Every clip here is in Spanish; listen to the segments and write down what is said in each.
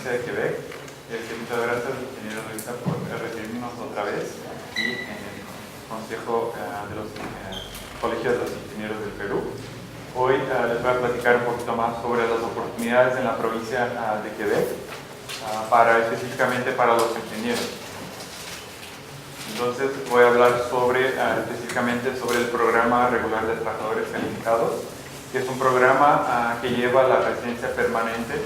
provincia de Quebec. Muchas gracias, ingeniero Luisa, por recibirnos otra vez aquí en el Consejo de los Colegios de los Ingenieros del Perú. Hoy les voy a platicar un poquito más sobre las oportunidades en la provincia de Quebec, específicamente para los ingenieros. Entonces voy a hablar específicamente sobre el programa regular de trabajadores calificados, que es un programa que lleva la residencia permanente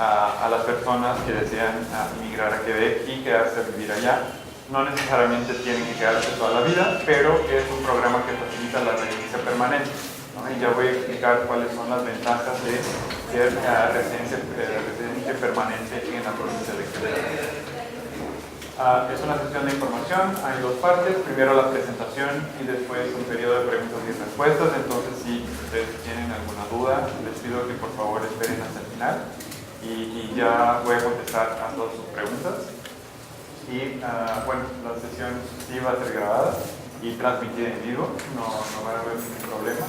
a las personas que desean emigrar a Quebec y quedarse a vivir allá. No necesariamente tienen que quedarse toda la vida, pero es un programa que facilita la residencia permanente, ¿no? Y ya voy a explicar cuáles son las ventajas de ser residencia permanente en la provincia de Quebec. Es una sesión de información, hay dos partes, primero la presentación y después un periodo de preguntas y respuestas. Entonces, si ustedes tienen alguna duda, les pido que por favor esperen hasta el final y ya voy a contestar a todas sus preguntas. Y bueno, la sesión sí va a ser grabada y transmitida en vivo, no van a haber ningún problema.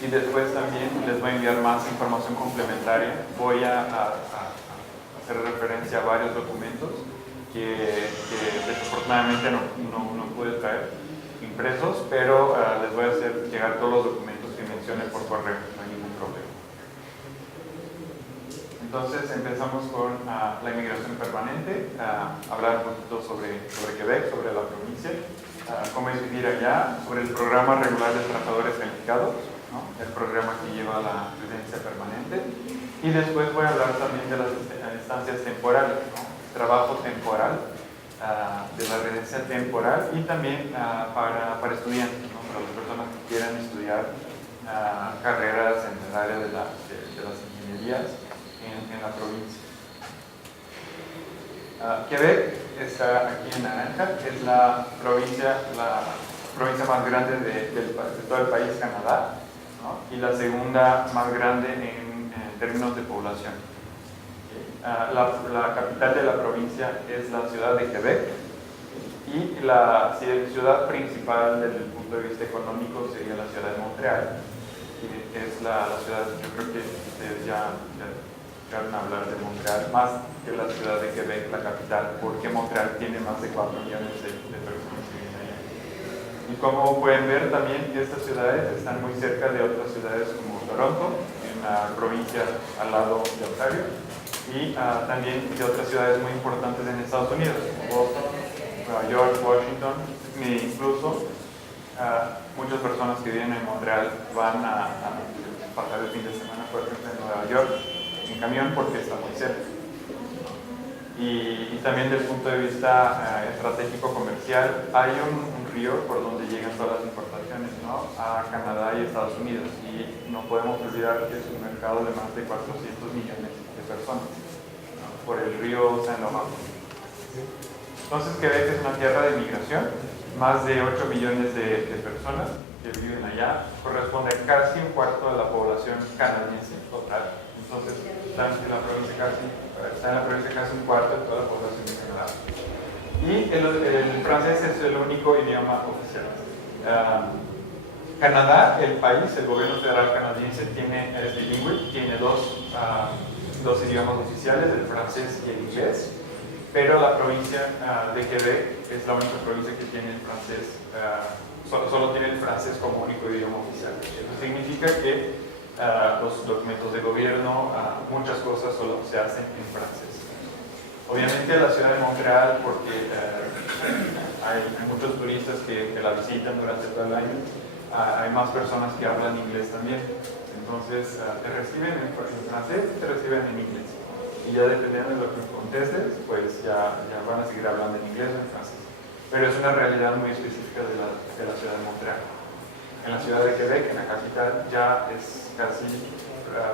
Y después también les voy a enviar más información complementaria. Voy a hacer referencia a varios documentos que desafortunadamente no pude traer impresos, pero les voy a hacer llegar todos los documentos que mencioné por correo, no hay ningún problema. Entonces empezamos con la inmigración permanente, hablar un poquito sobre Quebec, sobre la provincia, cómo es vivir allá, sobre el programa regular de trabajadores calificados, ¿no? El programa que lleva la residencia permanente, y después voy a hablar también de las estancias temporales, ¿no? Trabajo temporal, de la residencia temporal y también para estudiantes, ¿no? Para las personas que quieran estudiar carreras en el área de las ingenierías en la provincia. Quebec está aquí en naranja, es la provincia más grande de todo el país, Canadá, ¿no? Y la segunda más grande en términos de población. La capital de la provincia es la ciudad de Quebec y la ciudad principal desde el punto de vista económico sería la ciudad de Montreal, que es la ciudad, yo creo que ustedes ya van a hablar de Montreal más que la ciudad de Quebec, la capital, porque Montreal tiene más de 4 millones de personas que viven allá. Y como pueden ver también, estas ciudades están muy cerca de otras ciudades como Toronto, en la provincia al lado de Ontario, y también de otras ciudades muy importantes en Estados Unidos, como Boston, Nueva York, Washington, e incluso muchas personas que viven en Montreal van a pasar el fin de semana, por ejemplo, en Nueva York, en camión, porque está muy cerca. Y también desde el punto de vista estratégico comercial, hay un río por donde llegan todas las importaciones, ¿no? A Canadá y Estados Unidos, y no podemos olvidar que es un mercado de más de 400 millones de personas, ¿no? Por el río San Laurent. Entonces Quebec es una tierra de migración, más de 8 millones de personas que viven allá, corresponde a casi un cuarto de la población canadiense total. Entonces está en la provincia casi un cuarto de toda la población de Canadá. Y el francés es el único idioma oficial. Canadá, el país, el gobierno federal canadiense es bilingüe, tiene dos idiomas oficiales, el francés y el inglés, pero la provincia de Quebec es la única provincia que tiene el francés, solo tiene el francés como único idioma oficial. Eso significa que los documentos de gobierno, muchas cosas solo se hacen en francés. Obviamente la ciudad de Montreal, porque hay muchos turistas que la visitan durante todo el año, hay más personas que hablan inglés también. Entonces te reciben en francés y te reciben en inglés. Y ya dependiendo de lo que contestes, pues ya van a seguir hablando en inglés o en francés. Pero es una realidad muy específica de la ciudad de Montreal. En la ciudad de Quebec, en la capital, ya es casi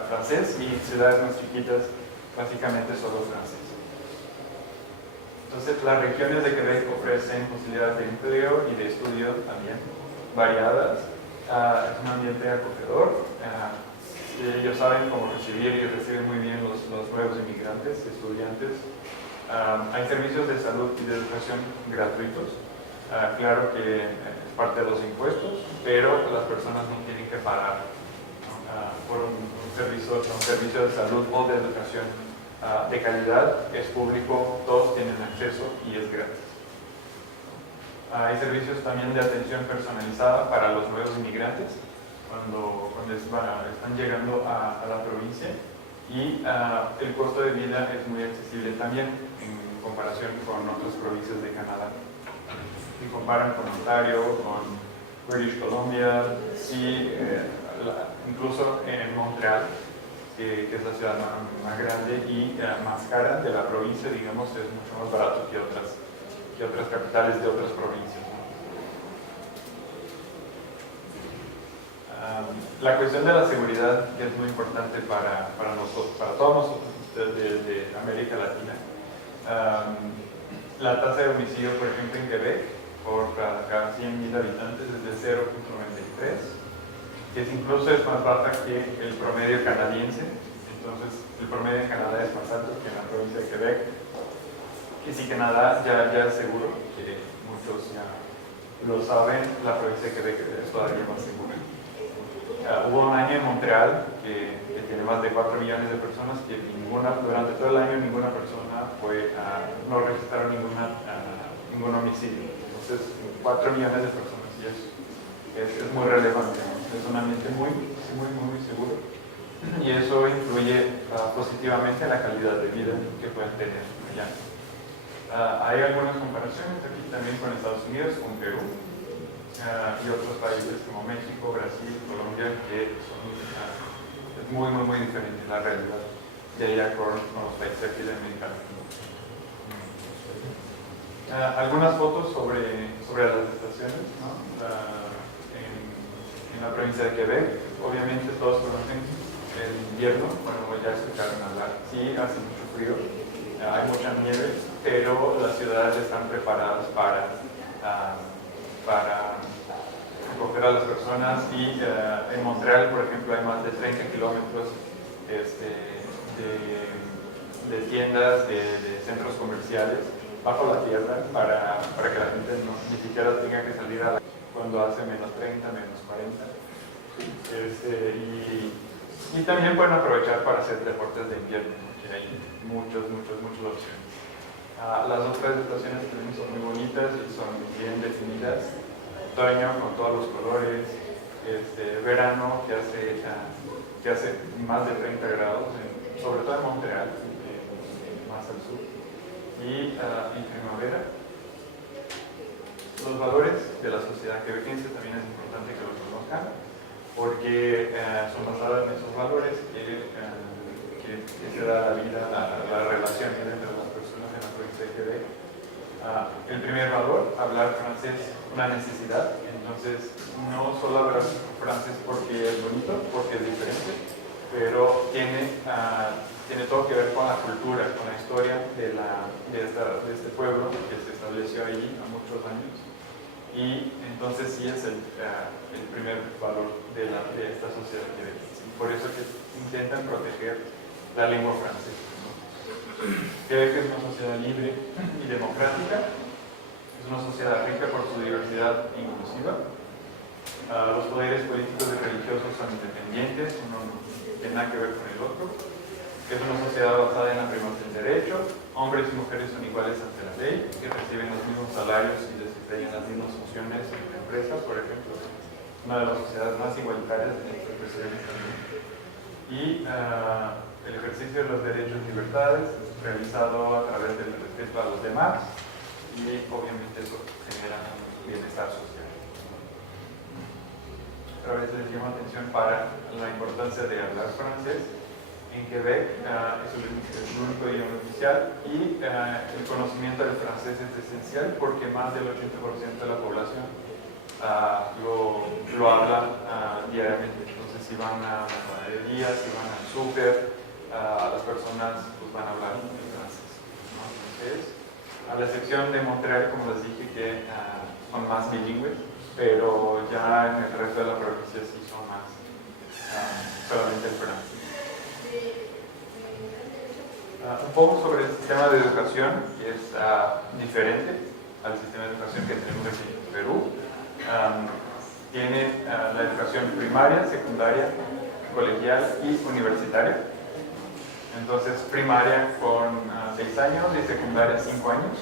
francés, y ciudades más chiquitas básicamente solo francés. Entonces las regiones de Quebec ofrecen posibilidades de empleo y de estudio también variadas. Es un ambiente acogedor. Ellos saben cómo recibir y reciben muy bien los nuevos inmigrantes, estudiantes. Hay servicios de salud y de educación gratuitos. Claro que es parte de los impuestos, pero las personas no tienen que pagar, ¿no? Por un servicio de salud o de educación de calidad, es público, todos tienen acceso y es gratis. Hay servicios también de atención personalizada para los nuevos inmigrantes cuando están llegando a la provincia, y el costo de vida es muy accesible también en comparación con otras provincias de Canadá. Si comparan con Ontario, con British Columbia y incluso en Montreal, que es la ciudad más grande y más cara de la provincia, digamos, es mucho más barato que otras capitales de otras provincias, ¿no? La cuestión de la seguridad es muy importante para nosotros, para todos nosotros de América Latina. La tasa de homicidio, por ejemplo, en Quebec, por cada 100.000 habitantes es de 0.93, que incluso es más baja que el promedio canadiense. Entonces, el promedio en Canadá es más alto que en la provincia de Quebec. Que si Canadá ya es seguro, que muchos ya lo saben, la provincia de Quebec es todavía más segura. Hubo un año en Montreal que tiene más de 4 millones de personas, que durante todo el año ninguna persona no registraron ningún homicidio. Entonces, 4 millones de personas, y es muy relevante, ¿no? Es un ambiente muy seguro, y eso influye positivamente en la calidad de vida que pueden tener allá. Hay algunas comparaciones aquí también con Estados Unidos, con Perú, y otros países como México, Brasil, Colombia, que es muy diferente la realidad de allá con los países aquí de América Latina. Algunas fotos sobre las estaciones, ¿no? En la provincia de Quebec. Obviamente todos conocen el invierno, bueno, ya escucharon hablar. Sí, hace mucho frío, hay mucha nieve, pero las ciudades están preparadas para acoger a las personas, y en Montreal, por ejemplo, hay más de 30 kilómetros de tiendas, de centros comerciales bajo la tierra para que la gente ni siquiera tenga que salir cuando hace menos 30, menos 40. Y también pueden aprovechar para hacer deportes de invierno, que hay muchas opciones. Las otras estaciones también son muy bonitas y son bien definidas. Otoño con todos los colores, verano que hace más de 30 grados, sobre todo en Montreal, más al sur, y primavera. Los valores de la sociedad quebequense también es importante que los conozcan, porque son basados en esos valores que se da la vida, la relación entre las personas en la provincia de Quebec. El primer valor, hablar francés, una necesidad. Entonces, no solo hablar francés porque es bonito, porque es diferente, pero tiene todo que ver con la cultura, con la historia de este pueblo que se estableció allí a muchos años. Y entonces sí es el primer valor de esta sociedad quebequense. Por eso que intentan proteger la lengua francesa, ¿no? Quebec es una sociedad libre y democrática, es una sociedad rica por su diversidad inclusiva. Los poderes políticos y religiosos son independientes, uno no tiene nada que ver con el otro. Es una sociedad basada en la primacía del derecho, hombres y mujeres son iguales ante la ley, que reciben los mismos salarios y desempeñan las mismas funciones en la empresa, por ejemplo. Una de las sociedades más igualitarias de nuestro presidente también. Y el ejercicio de los derechos y libertades realizado a través del respeto a los demás, y obviamente eso genera un bienestar social. Otra vez les llamo atención para la importancia de hablar francés. En Quebec es el único idioma oficial, y el conocimiento del francés es esencial porque más del 80% de la población lo habla diariamente. Entonces, si van a la panadería, si van al súper, las personas pues, van a hablar en francés, ¿no? Entonces, a la excepción de Montreal, como les dije, que son más bilingües, pero ya en el resto de la provincia sí son más solamente el francés. Un poco sobre el sistema de educación, que es diferente al sistema de educación que tenemos aquí en Perú. Tiene la educación primaria, secundaria, colegial y universitaria. Entonces, primaria con 6 años y secundaria 5 años.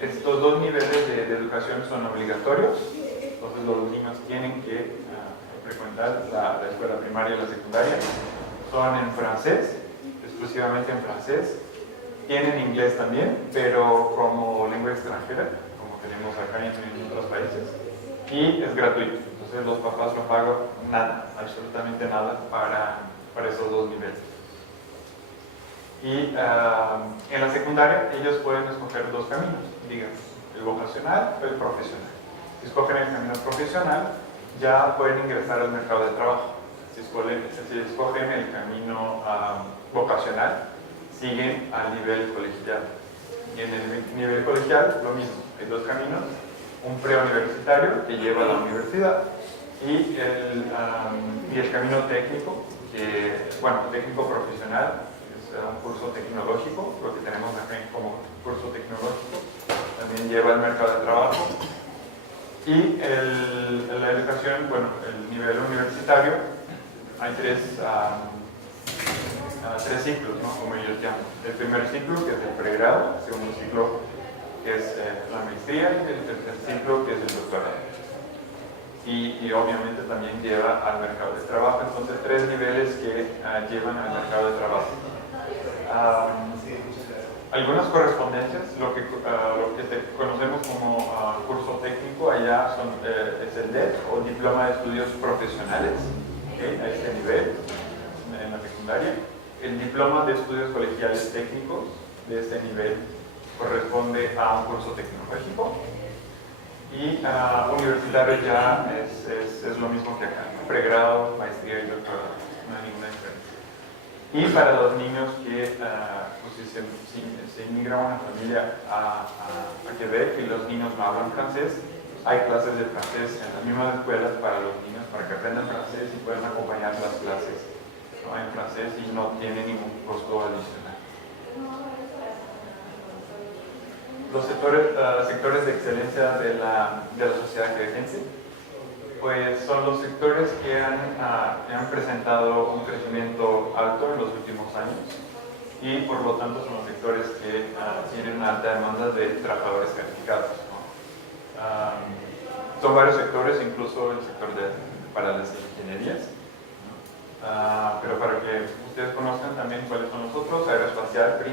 Estos dos niveles de educación son obligatorios, entonces los niños tienen que frecuentar la escuela primaria y la secundaria. Son en francés, exclusivamente en francés. Tienen inglés también, pero como lengua extranjera, como tenemos acá en otros países. Y es gratuito, entonces los papás no pagan nada, absolutamente nada para esos dos niveles. Y en la secundaria ellos pueden escoger dos caminos, digamos, el vocacional o el profesional. Si escogen el camino profesional, ya pueden ingresar al mercado de trabajo. Si escogen el camino vocacional, siguen al nivel colegial. Y en el nivel colegial, lo mismo, hay dos caminos, un preuniversitario que lleva a la universidad y el camino técnico, técnico profesional, un curso tecnológico, lo que tenemos acá como curso tecnológico, también lleva al mercado de trabajo. Y la educación, el nivel universitario, hay tres ciclos, ¿no? Como ellos llaman. El primer ciclo, que es el pregrado, el segundo ciclo, que es la maestría, y el tercer ciclo, que es el doctorado. Y obviamente también lleva al mercado de trabajo, entonces tres niveles que llevan al mercado de trabajo. Algunas correspondencias, lo que conocemos como curso técnico, allá es el DET o Diploma de Estudios Profesionales, ¿okay? A este nivel, en la secundaria. El Diploma de Estudios Colegiales Técnicos, de este nivel, corresponde a un curso tecnológico. Y universitario ya es lo mismo que acá, ¿no? Pregrado, maestría y doctorado, no hay ninguna diferencia. Y para los niños que si se inmigra una familia a Quebec y los niños no hablan francés, hay clases de francés en las mismas escuelas para los niños, para que aprendan francés y puedan acompañar las clases, ¿no? En francés y no tiene ningún costo adicional. Los sectores de excelencia de la sociedad quebequense, pues son los sectores que han presentado un crecimiento alto en los últimos años y por lo tanto son los sectores que tienen una alta demanda de trabajadores calificados, ¿no? Son varios sectores, incluso el sector para las ingenierías, ¿no? Pero para que ustedes conozcan también cuáles son los otros: aeroespacial,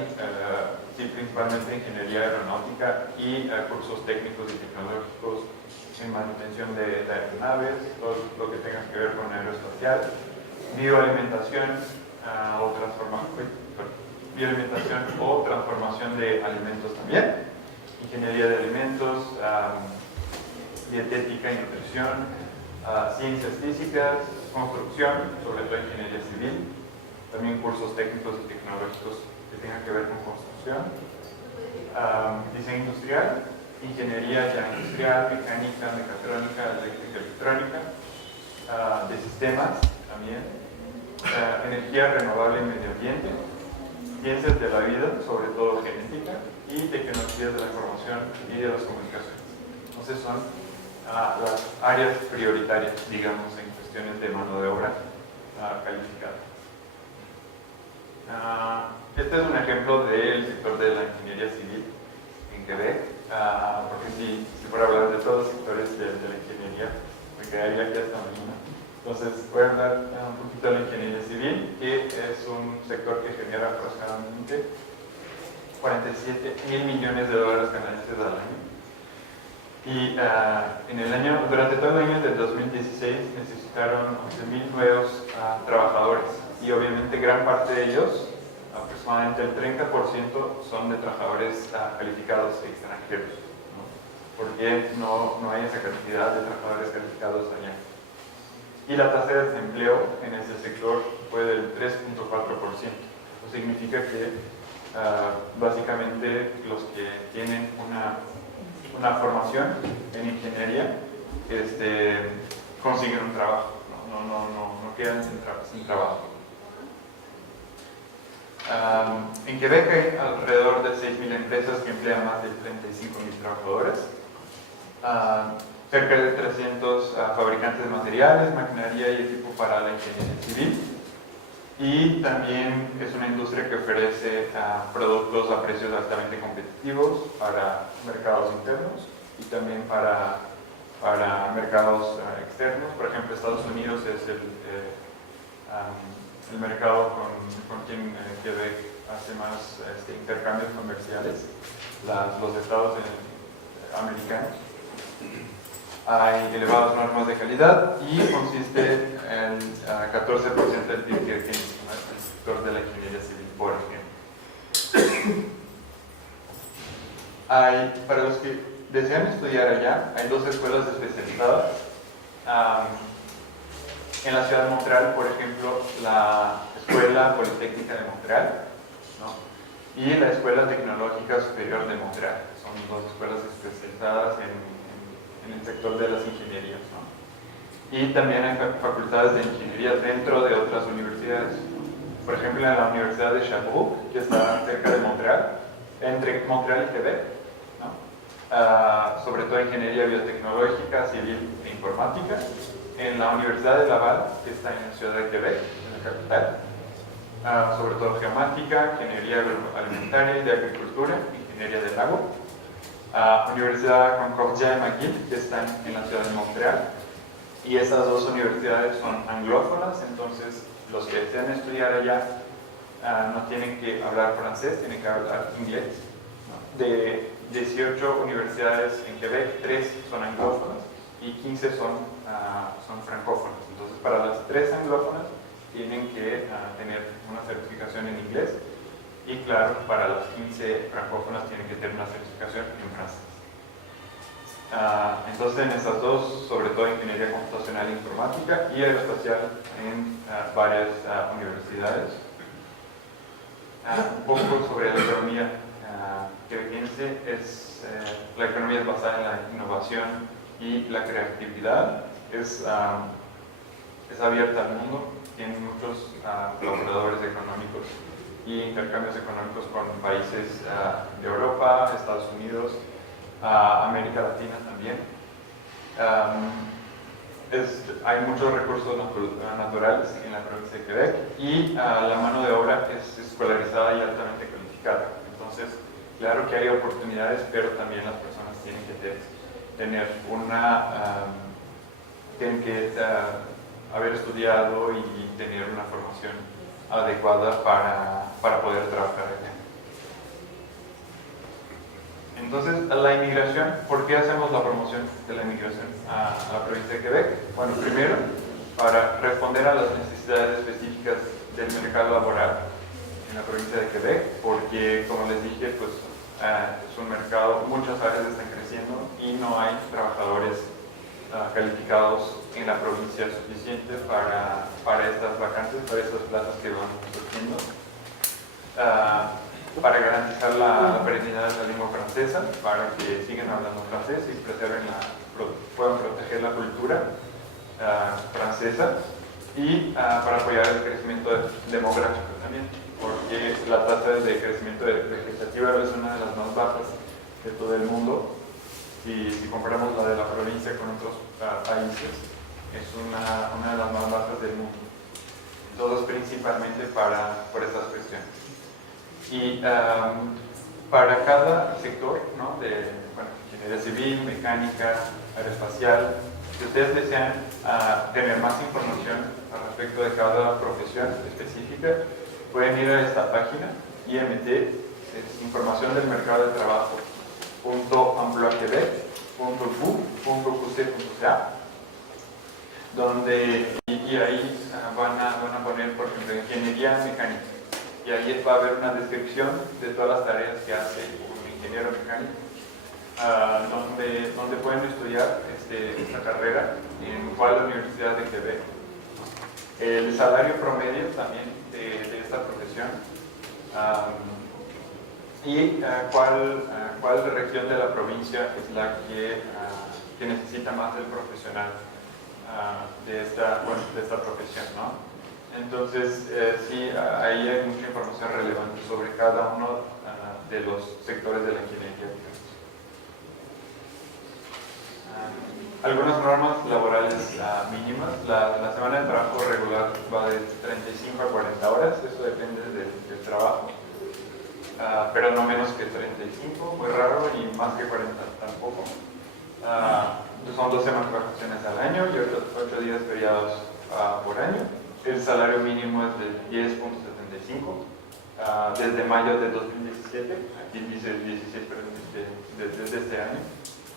principalmente ingeniería aeronáutica y cursos técnicos y tecnológicos en manutención de aeronaves, todo lo que tenga que ver con aeroespacial, bioalimentación o transformación de alimentos también, ingeniería de alimentos, dietética y nutrición, ciencias físicas, construcción, sobre todo ingeniería civil, también cursos técnicos y tecnológicos que tengan que ver con construcción, diseño industrial, ingeniería ya industrial, mecánica, mecatrónica, eléctrica, electrónica, de sistemas también, energía renovable y medio ambiente, ciencias de la vida, sobre todo genética, y tecnologías de la información y de las comunicaciones. Entonces son las áreas prioritarias, digamos, en cuestiones de mano de obra calificada. Este es un ejemplo del sector de la ingeniería civil en Quebec, porque si fuera a hablar de todos los sectores de la ingeniería, me quedaría aquí hasta mañana. Entonces voy a hablar un poquito de la ingeniería civil, que es un sector que genera aproximadamente 47 mil millones de dólares canadienses al año. Y durante todo el año del 2016 necesitaron 11.000 nuevos trabajadores, y obviamente gran parte de ellos, aproximadamente el 30%, son de trabajadores calificados extranjeros, ¿no? Porque no hay esa cantidad de trabajadores calificados allá. Y la tasa de desempleo en ese sector fue del 3.4%. Eso significa que básicamente los que tienen una formación en ingeniería consiguen un trabajo, no quedan sin trabajo. En Quebec hay alrededor de 6.000 empresas que emplean más de 35.000 trabajadores. Cerca de 300 fabricantes de materiales, maquinaria y equipo para la ingeniería civil. Y también es una industria que ofrece productos a precios altamente competitivos para mercados internos y también para mercados externos. Por ejemplo, Estados Unidos es el mercado con quien Quebec hace más intercambios comerciales, los estados americanos. Hay elevadas normas de calidad y consiste en 14% del PIB que tiene el sector de la ingeniería civil, por ejemplo. Para los que desean estudiar allá, hay 2 escuelas especializadas. En la ciudad de Montreal, por ejemplo, la Escuela Politécnica de Montreal, ¿no? Y la Escuela Tecnológica Superior de Montreal. Son 2 escuelas especializadas en el sector de las ingenierías, ¿no? Y también hay facultades de ingeniería dentro de otras universidades, ¿no? Por ejemplo, en la Universidad de Sherbrooke, que está cerca de Montreal, entre Montreal y Quebec, ¿no? Sobre todo ingeniería biotecnológica, civil e informática. En la Universidad de Laval, que está en la ciudad de Quebec, en la capital, sobre todo geomática, ingeniería alimentaria y de agricultura, ingeniería del agua. Universidad Concordia y McGill, que están en la ciudad de Montreal, y esas 2 universidades son anglófonas, entonces los que desean estudiar allá no tienen que hablar francés, tienen que hablar inglés, ¿no? De 18 universidades en Quebec, 3 son anglófonas y 15 son francófonas. Entonces, para las 3 anglófonas tienen que tener una certificación en inglés. Y claro, para las 15 francófonas tienen que tener una certificación en francés. Entonces, en esas 2, sobre todo ingeniería computacional e informática y aeroespacial en varias universidades. Un poco sobre la economía quebequense. La economía es basada en la innovación y la creatividad. Es abierta al mundo, tiene muchos colaboradores económicos y intercambios económicos con países de Europa, Estados Unidos, América Latina también. Hay muchos recursos naturales en la provincia de Quebec y la mano de obra es escolarizada y altamente calificada. Entonces, claro que hay oportunidades, pero también las personas tienen que haber estudiado y tener una formación adecuada para poder trabajar allá. Entonces, la inmigración, ¿por qué hacemos la promoción de la inmigración a la provincia de Quebec? Bueno, primero, para responder a las necesidades específicas del mercado laboral en la provincia de Quebec, porque, como les dije, pues es un mercado, muchas áreas están creciendo y no hay trabajadores calificados en la provincia suficiente para estas vacantes, para estas plazas que van surgiendo. Para garantizar la perennidad de la lengua francesa, para que sigan hablando francés y puedan proteger la cultura francesa, y para apoyar el crecimiento demográfico también, porque la tasa de crecimiento vegetativo es una de las más bajas de todo el mundo. Si comparamos la de la provincia con otros países, es una de las más bajas del mundo. Todo es principalmente por estas cuestiones. Y para cada sector, ¿no? Ingeniería civil, mecánica, aeroespacial, si ustedes desean tener más información al respecto de cada profesión específica, pueden ir a esta página, IMT, es información del mercado de trabajo, .emploiquebec.gouv.qc.ca, donde y ahí van a poner, por ejemplo, ingeniería mecánica, y ahí va a haber una descripción de todas las tareas que hace un ingeniero mecánico, donde pueden estudiar esta carrera en cuál universidad de Quebec. El salario promedio también de esta profesión, y cuál región de la provincia es la que necesita más del profesional de esta profesión, ¿no? Entonces, sí, ahí hay mucha información relevante sobre cada uno de los sectores de la ingeniería. Algunas normas laborales mínimas. La semana de trabajo regular va de 35 a 40 horas, eso depende del trabajo. Pero no menos que 35, muy raro, y más que 40 tampoco. Son 2 semanas de vacaciones al año y 8 días feriados por año. El salario mínimo es de 10.75 desde mayo de 2017, aquí dice 16, pero desde este año,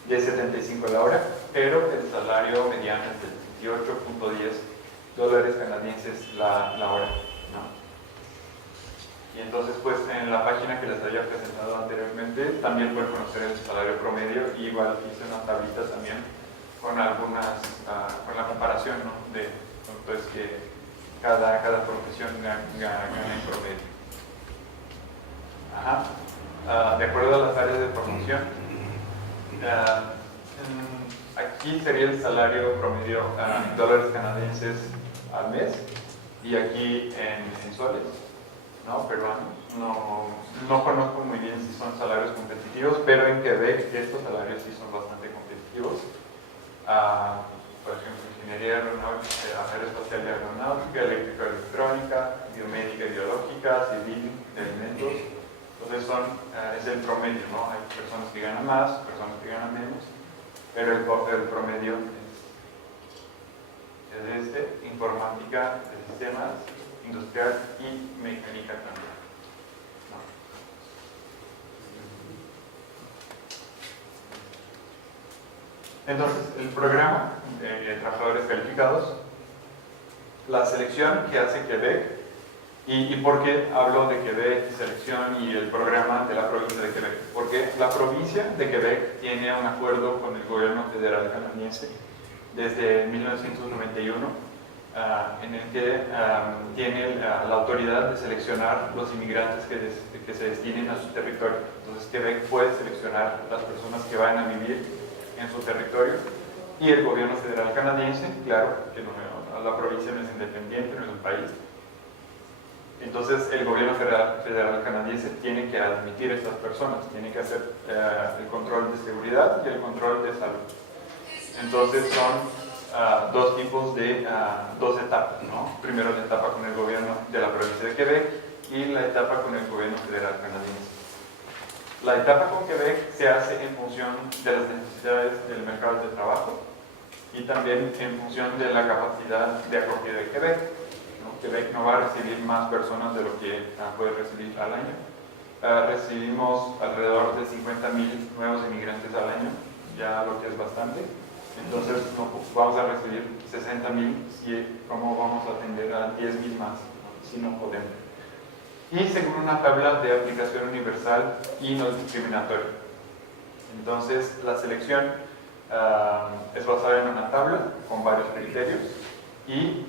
de 75 la hora, pero el salario mediano es de $18.10 canadienses la hora, ¿no? Y entonces, pues, en la página que les había presentado anteriormente, también pueden conocer el salario promedio, y igual hice una tablita también con algunas, con la comparación, ¿no? De, pues, que cada profesión gana en promedio. De acuerdo a las áreas de promoción, aquí sería el salario promedio en dólares canadienses al mes, y aquí en soles, ¿no? Peruanos. No conozco muy bien si son salarios competitivos, pero en Quebec estos salarios sí son bastante competitivos. Por ejemplo, ingeniería aeronáutica, aeroespacial y aeronáutica, eléctrica, electrónica, biomédica y biológica, civil, de alimentos. Entonces es el promedio, ¿no? Hay personas que ganan más, personas que ganan menos, pero el promedio es informática de sistemas, industrial y mecánica también, ¿no? Entonces, el programa de trabajadores calificados, la selección que hace Quebec. ¿Y por qué hablo de Quebec y selección y el programa de la provincia de Quebec? Porque la provincia de Quebec tiene un acuerdo con el gobierno federal canadiense desde 1991, en el que tiene la autoridad de seleccionar los inmigrantes que se destinen a su territorio. Entonces Quebec puede seleccionar las personas que van a vivir en su territorio, y el gobierno federal canadiense, claro, que la provincia no es independiente, no es un país. Entonces el gobierno federal canadiense tiene que admitir a estas personas, tiene que hacer el control de seguridad y el control de salud. Entonces son dos tipos de, dos etapas, ¿no? Primero la etapa con el gobierno de la provincia de Quebec y la etapa con el gobierno federal canadiense. La etapa con Quebec se hace en función de las necesidades del mercado de trabajo y también en función de la capacidad de acogida de Quebec. Quebec no va a recibir más personas de lo que puede recibir al año. Recibimos alrededor de 50,000 nuevos inmigrantes al año, ya lo que es bastante. Entonces vamos a recibir 60,000, ¿cómo vamos a atender a 10,000 más? Si no podemos. Y según una tabla de aplicación universal y no discriminatoria. Entonces la selección es basada en una tabla con varios criterios, y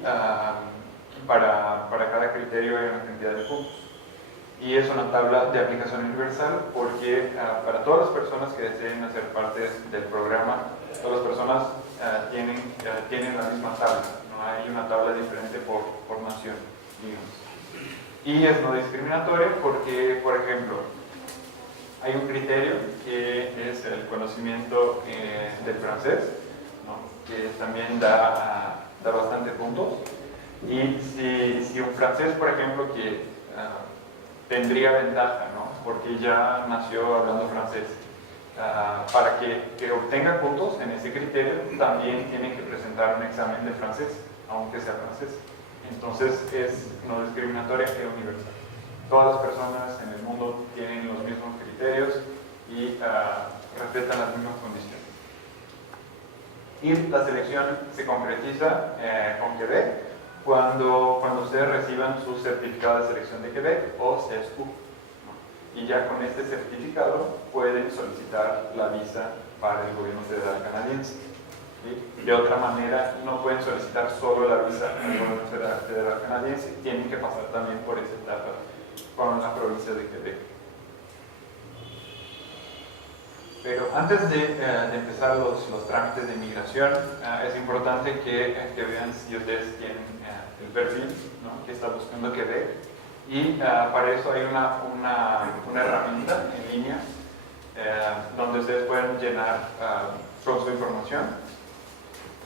para cada criterio hay una cantidad de puntos. Y es una tabla de aplicación universal porque para todas las personas que deseen hacer parte del programa, todas las personas tienen la misma tabla, no hay una tabla diferente por nación, digamos. Y es no discriminatoria porque, por ejemplo, hay un criterio que es el conocimiento del francés, ¿no? Que también da bastante puntos. Y si un francés, por ejemplo, que tendría ventaja, ¿no? Porque ya nació hablando francés, para que obtenga puntos en ese criterio, también tiene que presentar un examen de francés, aunque sea francés. Entonces es no discriminatoria y universal. Todas las personas en el mundo tienen los mismos criterios y respetan las mismas condiciones. Y la selección se concretiza con Quebec cuando ustedes reciban su certificado de selección de Quebec o CESCU, ¿no? Y ya con este certificado pueden solicitar la visa para el gobierno federal canadiense. ¿Sí? De otra manera, no pueden solicitar solo la visa al gobierno federal canadiense, tienen que pasar también por esa etapa con la provincia de Quebec. Pero antes de empezar los trámites de inmigración, es importante que vean si ustedes tienen el perfil, ¿no? Que está buscando Quebec, y para eso hay una herramienta en línea donde ustedes pueden llenar con su información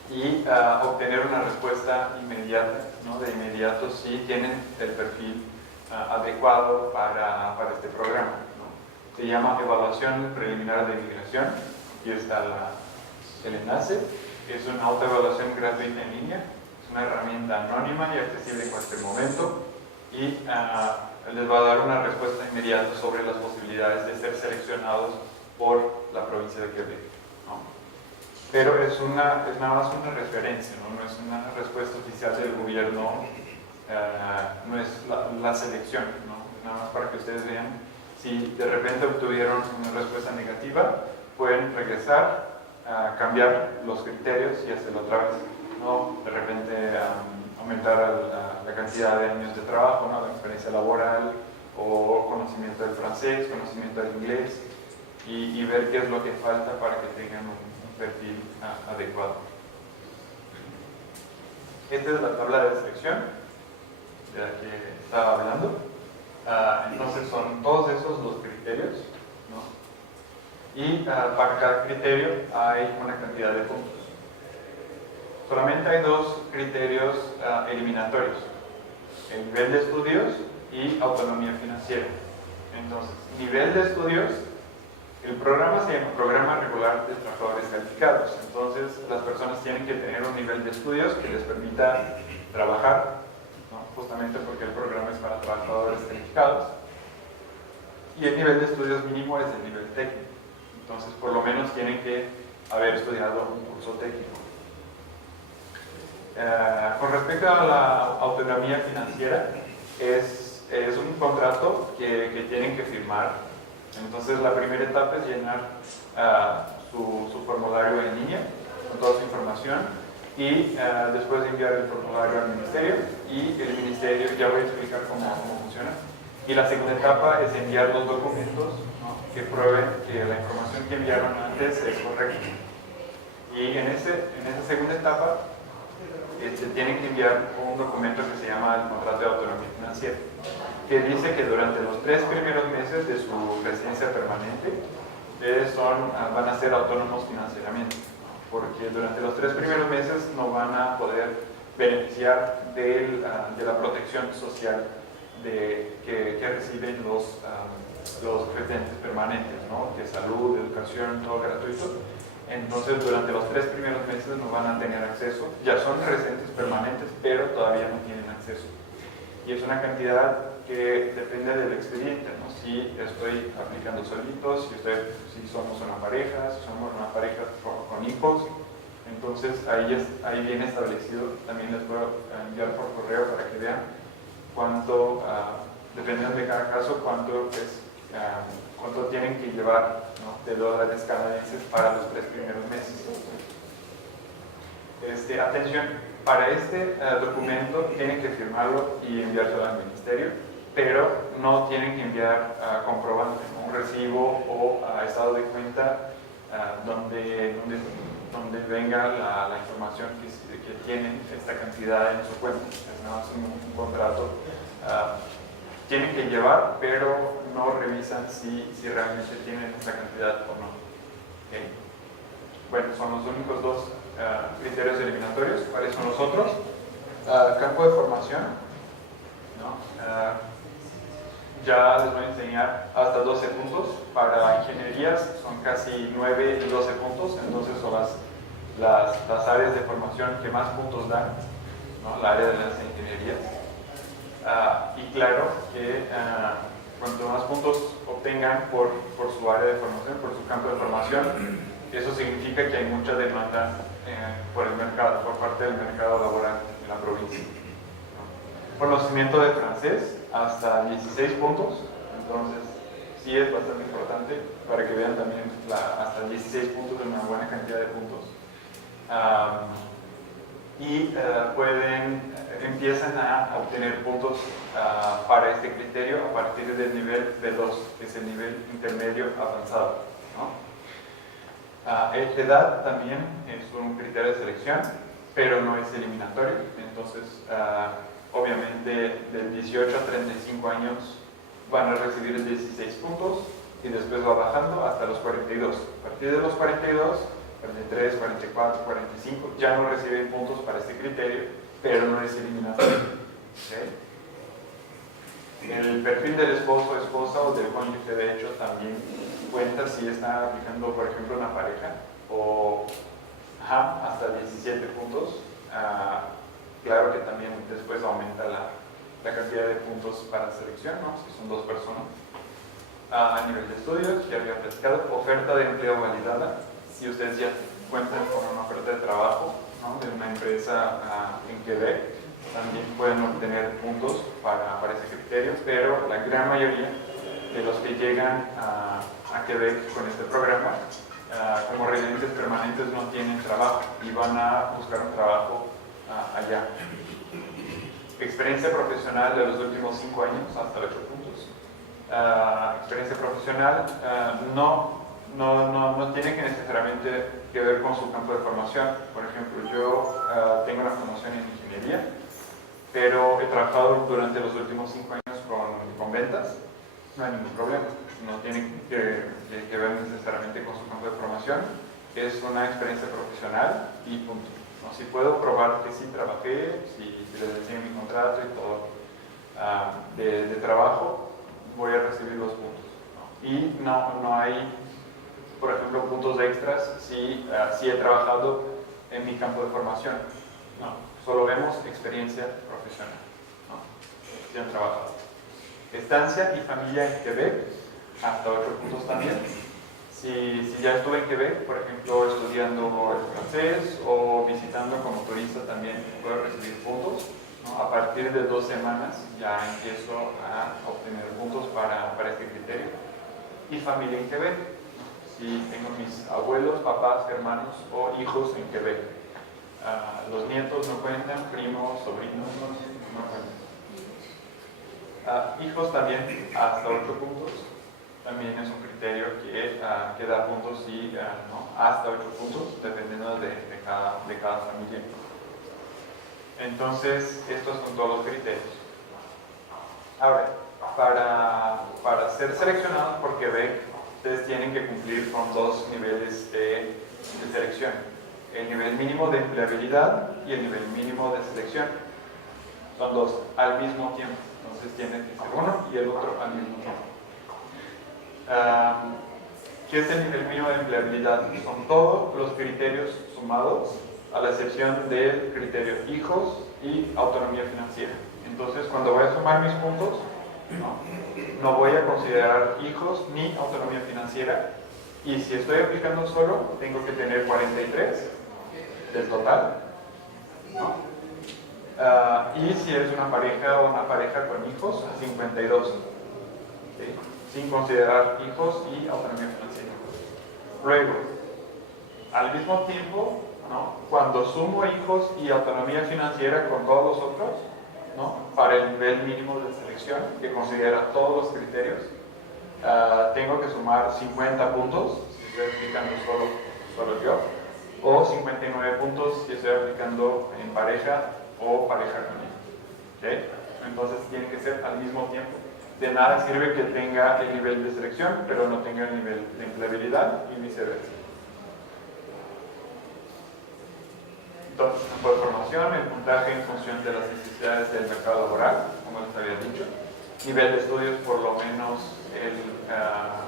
y obtener una respuesta inmediata, ¿no? De inmediato si tienen el perfil adecuado para este programa, ¿no? Se llama Evaluación Preliminar de Inmigración. Aquí está el enlace. Es una autoevaluación gratuita en línea. Es una herramienta anónima y accesible en cualquier momento y les va a dar una respuesta inmediata sobre las posibilidades de ser seleccionados por la provincia de Quebec, ¿no? Pero es nada más una referencia, ¿no? No es una respuesta oficial del gobierno, no es la selección, ¿no? Es nada más para que ustedes vean si de repente obtuvieron una respuesta negativa, pueden regresar, cambiar los criterios y hacerlo otra vez, ¿no? De repente aumentar la cantidad de años de trabajo, ¿no? De experiencia laboral o conocimiento del francés, conocimiento del inglés y ver qué es lo que falta para que tengan un perfil adecuado. Esta es la tabla de selección de la que estaba hablando. Entonces son todos esos los criterios, ¿no? Y para cada criterio hay una cantidad de puntos. Solamente hay dos criterios eliminatorios: el nivel de estudios y autonomía financiera. Entonces, nivel de estudios, el programa se llama Programa Regular de Trabajadores Calificados. Entonces, las personas tienen que tener un nivel de estudios que les permita trabajar, ¿no? Justamente porque el programa es para trabajadores calificados. Y el nivel de estudios mínimo es el nivel técnico. Entonces, por lo menos tienen que haber estudiado un curso técnico. Con respecto a la autonomía financiera, es un contrato que tienen que firmar. Entonces la primera etapa es llenar su formulario en línea con toda su información y después de enviar el formulario al ministerio, y el ministerio, ya voy a explicar cómo funciona. Y la segunda etapa es enviar los documentos, ¿no? Que prueben que la información que enviaron antes es correcta. Y en esa segunda etapa tienen que enviar un documento que se llama el contrato de autonomía financiera, que dice que durante los 3 primeros meses de su residencia permanente van a ser autónomos financieramente, porque durante los 3 primeros meses no van a poder beneficiar de la protección social que reciben los residentes permanentes, ¿no? De salud, de educación, todo gratuito. Entonces, durante los 3 primeros meses no van a tener acceso. Ya son residentes permanentes, pero todavía no tienen acceso. Y es una cantidad que depende del expediente, ¿no? Si estoy aplicando solito, si somos una pareja, si somos una pareja con hijos. Entonces, ahí viene establecido. También les puedo enviar por correo para que vean cuánto, dependiendo de cada caso, cuánto tienen que llevar, ¿no? De dólares canadienses para los 3 primeros meses. Atención, para este documento tienen que firmarlo y enviárselo al ministerio, pero no tienen que enviar comprobante, ¿no? Un recibo o estado de cuenta donde venga la información que tienen esta cantidad en su cuenta. Es nada más un contrato. Tienen que llevar, pero no revisan si realmente tienen esa cantidad o no. ¿Okay? Bueno, son los únicos dos criterios eliminatorios. ¿Cuáles son los otros? Campo de formación, ¿no? Ya les voy a enseñar hasta 12 puntos. Para ingenierías son casi 9 y 12 puntos, entonces son las áreas de formación que más puntos dan, ¿no? La área de las ingenierías. Y claro que cuanto más puntos obtengan por su área de formación, por su campo de formación, eso significa que hay mucha demanda por parte del mercado laboral en la provincia, ¿no? Conocimiento de francés hasta 16 puntos, entonces sí es bastante importante para que vean también hasta 16 puntos, una buena cantidad de puntos. Empiezan a obtener puntos para este criterio a partir del nivel B2, que es el nivel intermedio avanzado, ¿no? Edad también es un criterio de selección, pero no es eliminatorio. Entonces, obviamente, del 18 a 35 años van a recibir 16 puntos, y después va bajando hasta los 42. A partir de los 42, 43, 44, 45, ya no reciben puntos para este criterio, pero no es eliminación. ¿Okay? El perfil del esposo, esposa o del cónyuge, de hecho, también cuenta si está aplicando, por ejemplo, una pareja o hasta 17 puntos. Claro que también después aumenta la cantidad de puntos para selección, ¿no? Si son dos personas. A nivel de estudios, ya había platicado, oferta de empleo validada. Si ustedes ya cuentan con una oferta de trabajo, ¿no?, de una empresa en Quebec, también pueden obtener puntos para ese criterio, pero la gran mayoría de los que llegan a Quebec con este programa, como residentes permanentes, no tienen trabajo y van a buscar un trabajo allá. Experiencia profesional de los últimos 5 años, hasta 8 puntos. Experiencia profesional no tiene que necesariamente que ver con su campo de formación. Por ejemplo, yo tengo una formación en ingeniería, pero he trabajado durante los últimos 5 años con ventas. No hay ningún problema, no tiene que ver necesariamente con su campo de formación, es una experiencia profesional y punto. ¿No? Si puedo probar que sí trabajé, si les enseño mi contrato y todo de trabajo, voy a recibir los puntos, ¿no? Y no hay, por ejemplo, puntos extras si he trabajado en mi campo de formación. No, solo vemos experiencia profesional, ¿no? Si han trabajado. Estancia y familia en Quebec, hasta 8 puntos también. Si ya estuve en Quebec, por ejemplo, estudiando el francés o visitando como turista, también puedo recibir puntos, ¿no? A partir de 2 semanas ya empiezo a obtener puntos para este criterio. Y familia en Quebec, si tengo mis abuelos, papás, hermanos o hijos en Quebec. Los nietos no cuentan, primos, sobrinos no cuentan. Hijos también, hasta 8 puntos. También es un criterio que da puntos y no, hasta 8 puntos, dependiendo de cada familia. Entonces, estos son todos los criterios. Ahora, para ser seleccionados por Quebec, ustedes tienen que cumplir con 2 niveles de selección. El nivel mínimo de empleabilidad y el nivel mínimo de selección. Son 2 al mismo tiempo. Entonces tienen que ser uno y el otro al mismo tiempo. ¿Qué es el nivel mínimo de empleabilidad? Son todos los criterios sumados, a la excepción del criterio hijos y autonomía financiera. Entonces, cuando voy a sumar mis puntos, no voy a considerar hijos ni autonomía financiera. Y si estoy aplicando solo, tengo que tener 43 del total, ¿no? Y si eres una pareja o una pareja con hijos, 52, ¿sí? Sin considerar hijos y autonomía financiera. Luego, al mismo tiempo, ¿no?, cuando sumo hijos y autonomía financiera con todos los otros, ¿no?, para el nivel mínimo de selección, que considera todos los criterios, tengo que sumar 50 puntos, si estoy aplicando solo yo, o 59 puntos si estoy aplicando en pareja o pareja con él. ¿Okay? Entonces tiene que ser al mismo tiempo. De nada sirve que tenga el nivel de selección, pero no tenga el nivel de empleabilidad y viceversa. Entonces, campo de formación, el puntaje en función de las necesidades del mercado laboral, como les había dicho. Nivel de estudios, por lo menos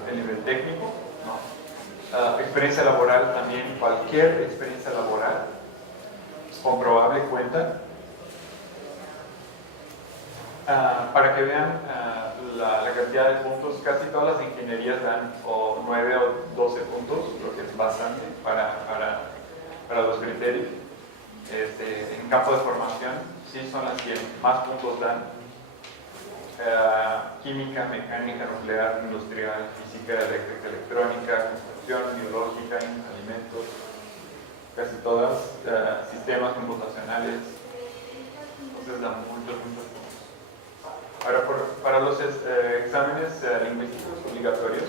el nivel técnico, ¿no? Experiencia laboral también, cualquier experiencia laboral comprobable cuenta. Para que vean la cantidad de puntos, casi todas las ingenierías dan o 9 o 12 puntos, lo que es bastante para los criterios. En campo de formación, sí son las que más puntos dan. Química, mecánica, nuclear, industrial, física, eléctrica, electrónica, construcción, biológica, alimentos, casi todas, sistemas computacionales. Entonces dan muchos puntos. Ahora, para los exámenes lingüísticos obligatorios,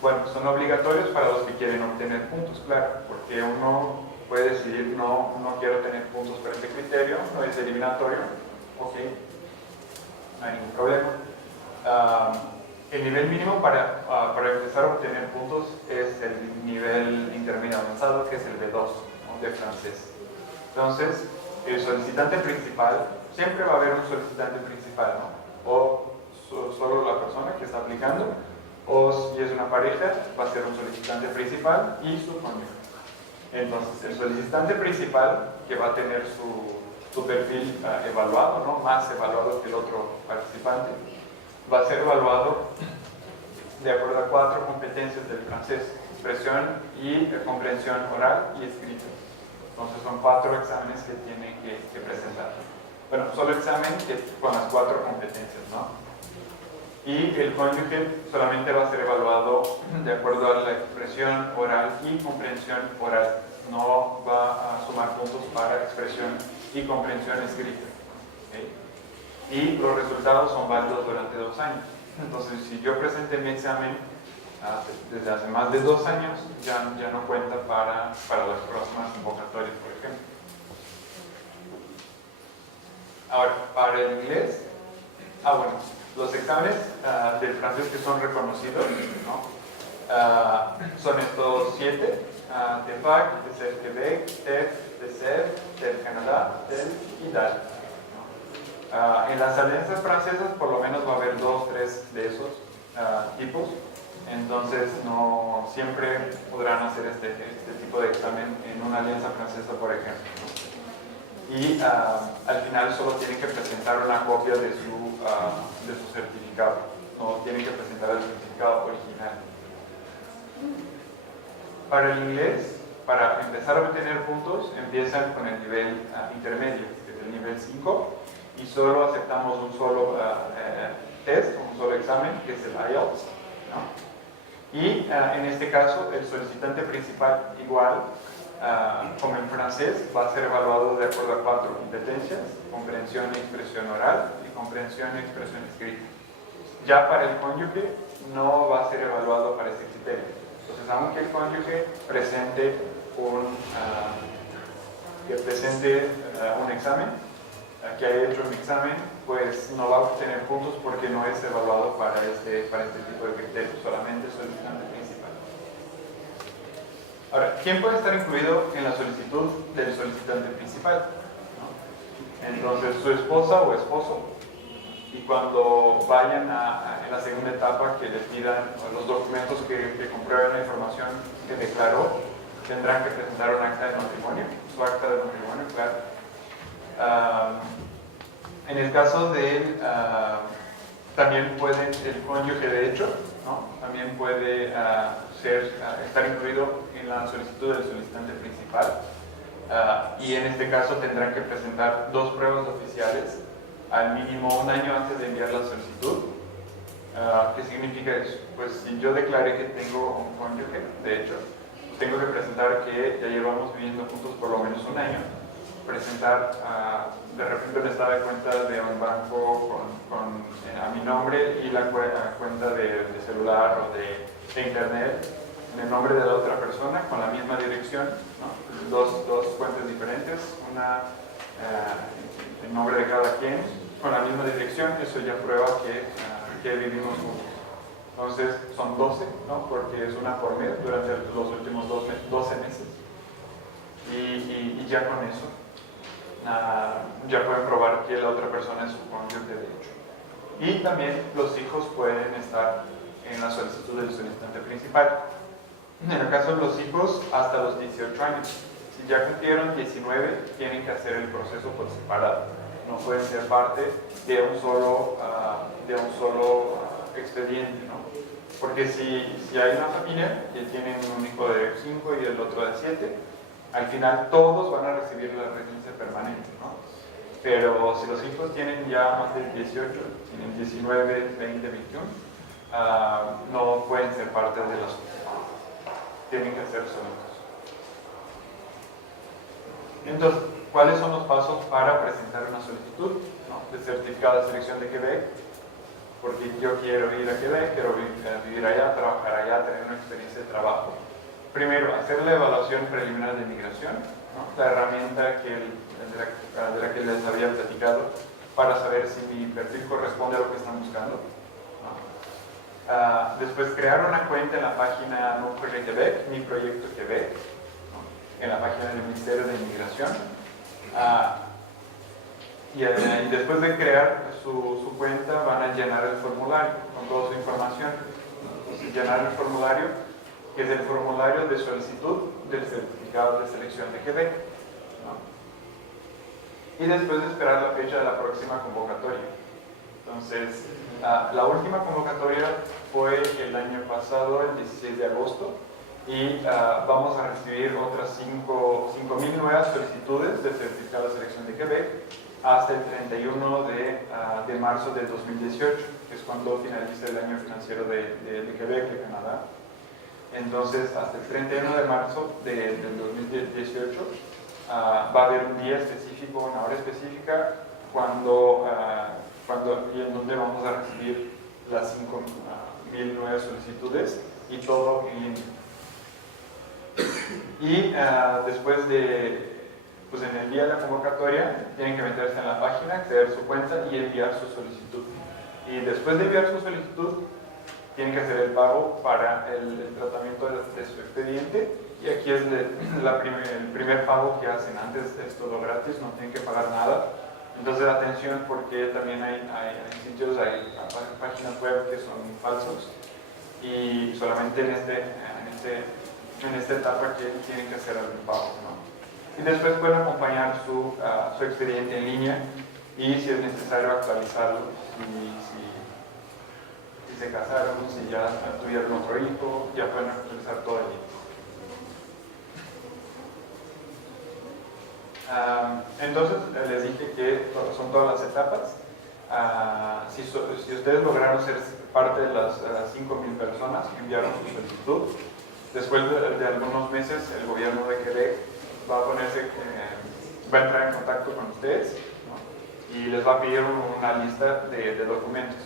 bueno, son obligatorios para los que quieren obtener puntos, claro, porque uno puede decidir, no quiero tener puntos para este criterio, no es eliminatorio, ok, no hay ningún problema. El nivel mínimo para empezar a obtener puntos es el nivel intermedio avanzado, que es el B2, ¿no? De francés. Entonces, el solicitante principal, siempre va a haber un solicitante principal, ¿no? O solo la persona que está aplicando, o si es una pareja, va a ser un solicitante principal y su cónyuge. Entonces, el solicitante principal, que va a tener su perfil evaluado, ¿no? Más evaluado que el otro participante, va a ser evaluado de acuerdo a 4 competencias del francés: expresión y comprensión oral y escrita. Entonces son 4 exámenes que tiene que presentar. Bueno, solo examen con las 4 competencias, ¿no? Y el cónyuge solamente va a ser evaluado de acuerdo a la expresión oral y comprensión oral. No va a sumar puntos para expresión y comprensión escrita. ¿Okay? Y los resultados son válidos durante 2 años. Entonces, si yo presenté mi examen desde hace más de 2 años, ya no cuenta para las próximas convocatorias, por ejemplo. Ahora, para el inglés, bueno, los exámenes del francés que son reconocidos, ¿no? Son estos 7: TEFAC, TESEF Quebec, TEF, TESEF, TEF Canadá, TEF y DAL. En las alianzas francesas por lo menos va a haber 2 o 3 de esos tipos, entonces no siempre podrán hacer este tipo de examen en una alianza francesa, por ejemplo, ¿no? Y al final solo tienen que presentar una copia de su certificado, no tienen que presentar el certificado original. Para el inglés, para empezar a obtener puntos, empiezan con el nivel intermedio, que es el nivel 5, y solo aceptamos un solo test, un solo examen, que es el IELTS, ¿no? Y en este caso, el solicitante principal, igual como en francés, va a ser evaluado de acuerdo a 4 competencias: comprensión y expresión oral y comprensión y expresión escrita. Ya para el cónyuge no va a ser evaluado para ese criterio. Entonces, aunque el cónyuge presente un examen, que haya hecho un examen, pues no va a obtener puntos porque no es evaluado para este tipo de criterios, solamente el solicitante principal. Ahora, ¿quién puede estar incluido en la solicitud del solicitante principal? ¿No? Entonces, su esposa o esposo, y cuando vayan en la segunda etapa que les pidan los documentos que comprueben la información que declaró, tendrán que presentar un acta de matrimonio, su acta de matrimonio, claro. En el caso de también puede el cónyuge de hecho, ¿no? También puede estar incluido en la solicitud del solicitante principal, y en este caso tendrán que presentar 2 pruebas oficiales al mínimo 1 año antes de enviar la solicitud. ¿Qué significa eso? Pues si yo declaré que tengo un cónyuge, de hecho, tengo que presentar que ya llevamos viviendo juntos por lo menos 1 año, presentar de repente el estado de cuenta de un banco a mi nombre y la cuenta de celular o de internet en el nombre de la otra persona con la misma dirección, ¿no? Dos cuentas diferentes, una en nombre de cada quien con la misma dirección. Eso ya prueba que vivimos juntos. Entonces son 12, ¿no? Porque es una por mes durante los últimos 12 meses, y ya con eso ya pueden probar que la otra persona es su cónyuge de hecho. Y también los hijos pueden estar en la solicitud del solicitante principal. En el caso de los hijos, hasta los 18 años. Si ya cumplieron 19, tienen que hacer el proceso por separado. No pueden ser parte de un solo expediente, ¿no? Porque si hay una familia que tienen un hijo de 5 y el otro de 7, al final todos van a recibir la residencia permanente, ¿no? Pero si los hijos tienen ya más de 18, tienen 19, 20, 21, no pueden ser parte de la sociedad. Tienen que ser solitos. Entonces, ¿cuáles son los pasos para presentar una solicitud, ¿no? de certificado de selección de Quebec? Porque yo quiero ir a Quebec, quiero vivir allá, trabajar allá, tener una experiencia de trabajo. Primero, hacer la evaluación preliminar de migración, ¿no? La herramienta de la que les había platicado, para saber si mi perfil corresponde a lo que están buscando, ¿no? Después crear una cuenta en la página Mon Projet Québec, Mi Proyecto Québec, ¿no? En la página del Ministerio de Inmigración. Y después de crear su cuenta van a llenar el formulario con toda su información. Entonces, llenar el formulario, que es el formulario de solicitud del certificado de selección de Quebec, ¿no? Y después esperar la fecha de la próxima convocatoria. Entonces, la última convocatoria fue el año pasado, el 16 de agosto, y vamos a recibir otras 5,000 nuevas solicitudes de certificado de selección de Quebec hasta el 31 de marzo de 2018, que es cuando finaliza el año financiero de Quebec, de Canadá. Entonces, hasta el 31 de marzo del 2018 va a haber un día específico, una hora específica, cuando y en donde vamos a recibir las 5,000 nuevas solicitudes y todo en línea. Y después pues en el día de la convocatoria tienen que meterse en la página, acceder a su cuenta y enviar su solicitud. Y después de enviar su solicitud, tienen que hacer el pago para el tratamiento de su expediente. Y aquí es el primer pago que hacen. Antes es todo gratis, no tienen que pagar nada. Entonces atención, porque también hay sitios, hay páginas web que son falsos y solamente en esta etapa que tienen que hacer algún pago, ¿no? Y después pueden acompañar su expediente en línea y si es necesario actualizarlo, si se casaron, si ya tuvieron otro hijo, ya pueden actualizar todo allí. Entonces les dije que son todas las etapas. Si ustedes lograron ser parte de las 5,000 personas que enviaron su solicitud, después de algunos meses el gobierno de Quebec va a entrar en contacto con ustedes, ¿no? Y les va a pedir una lista de documentos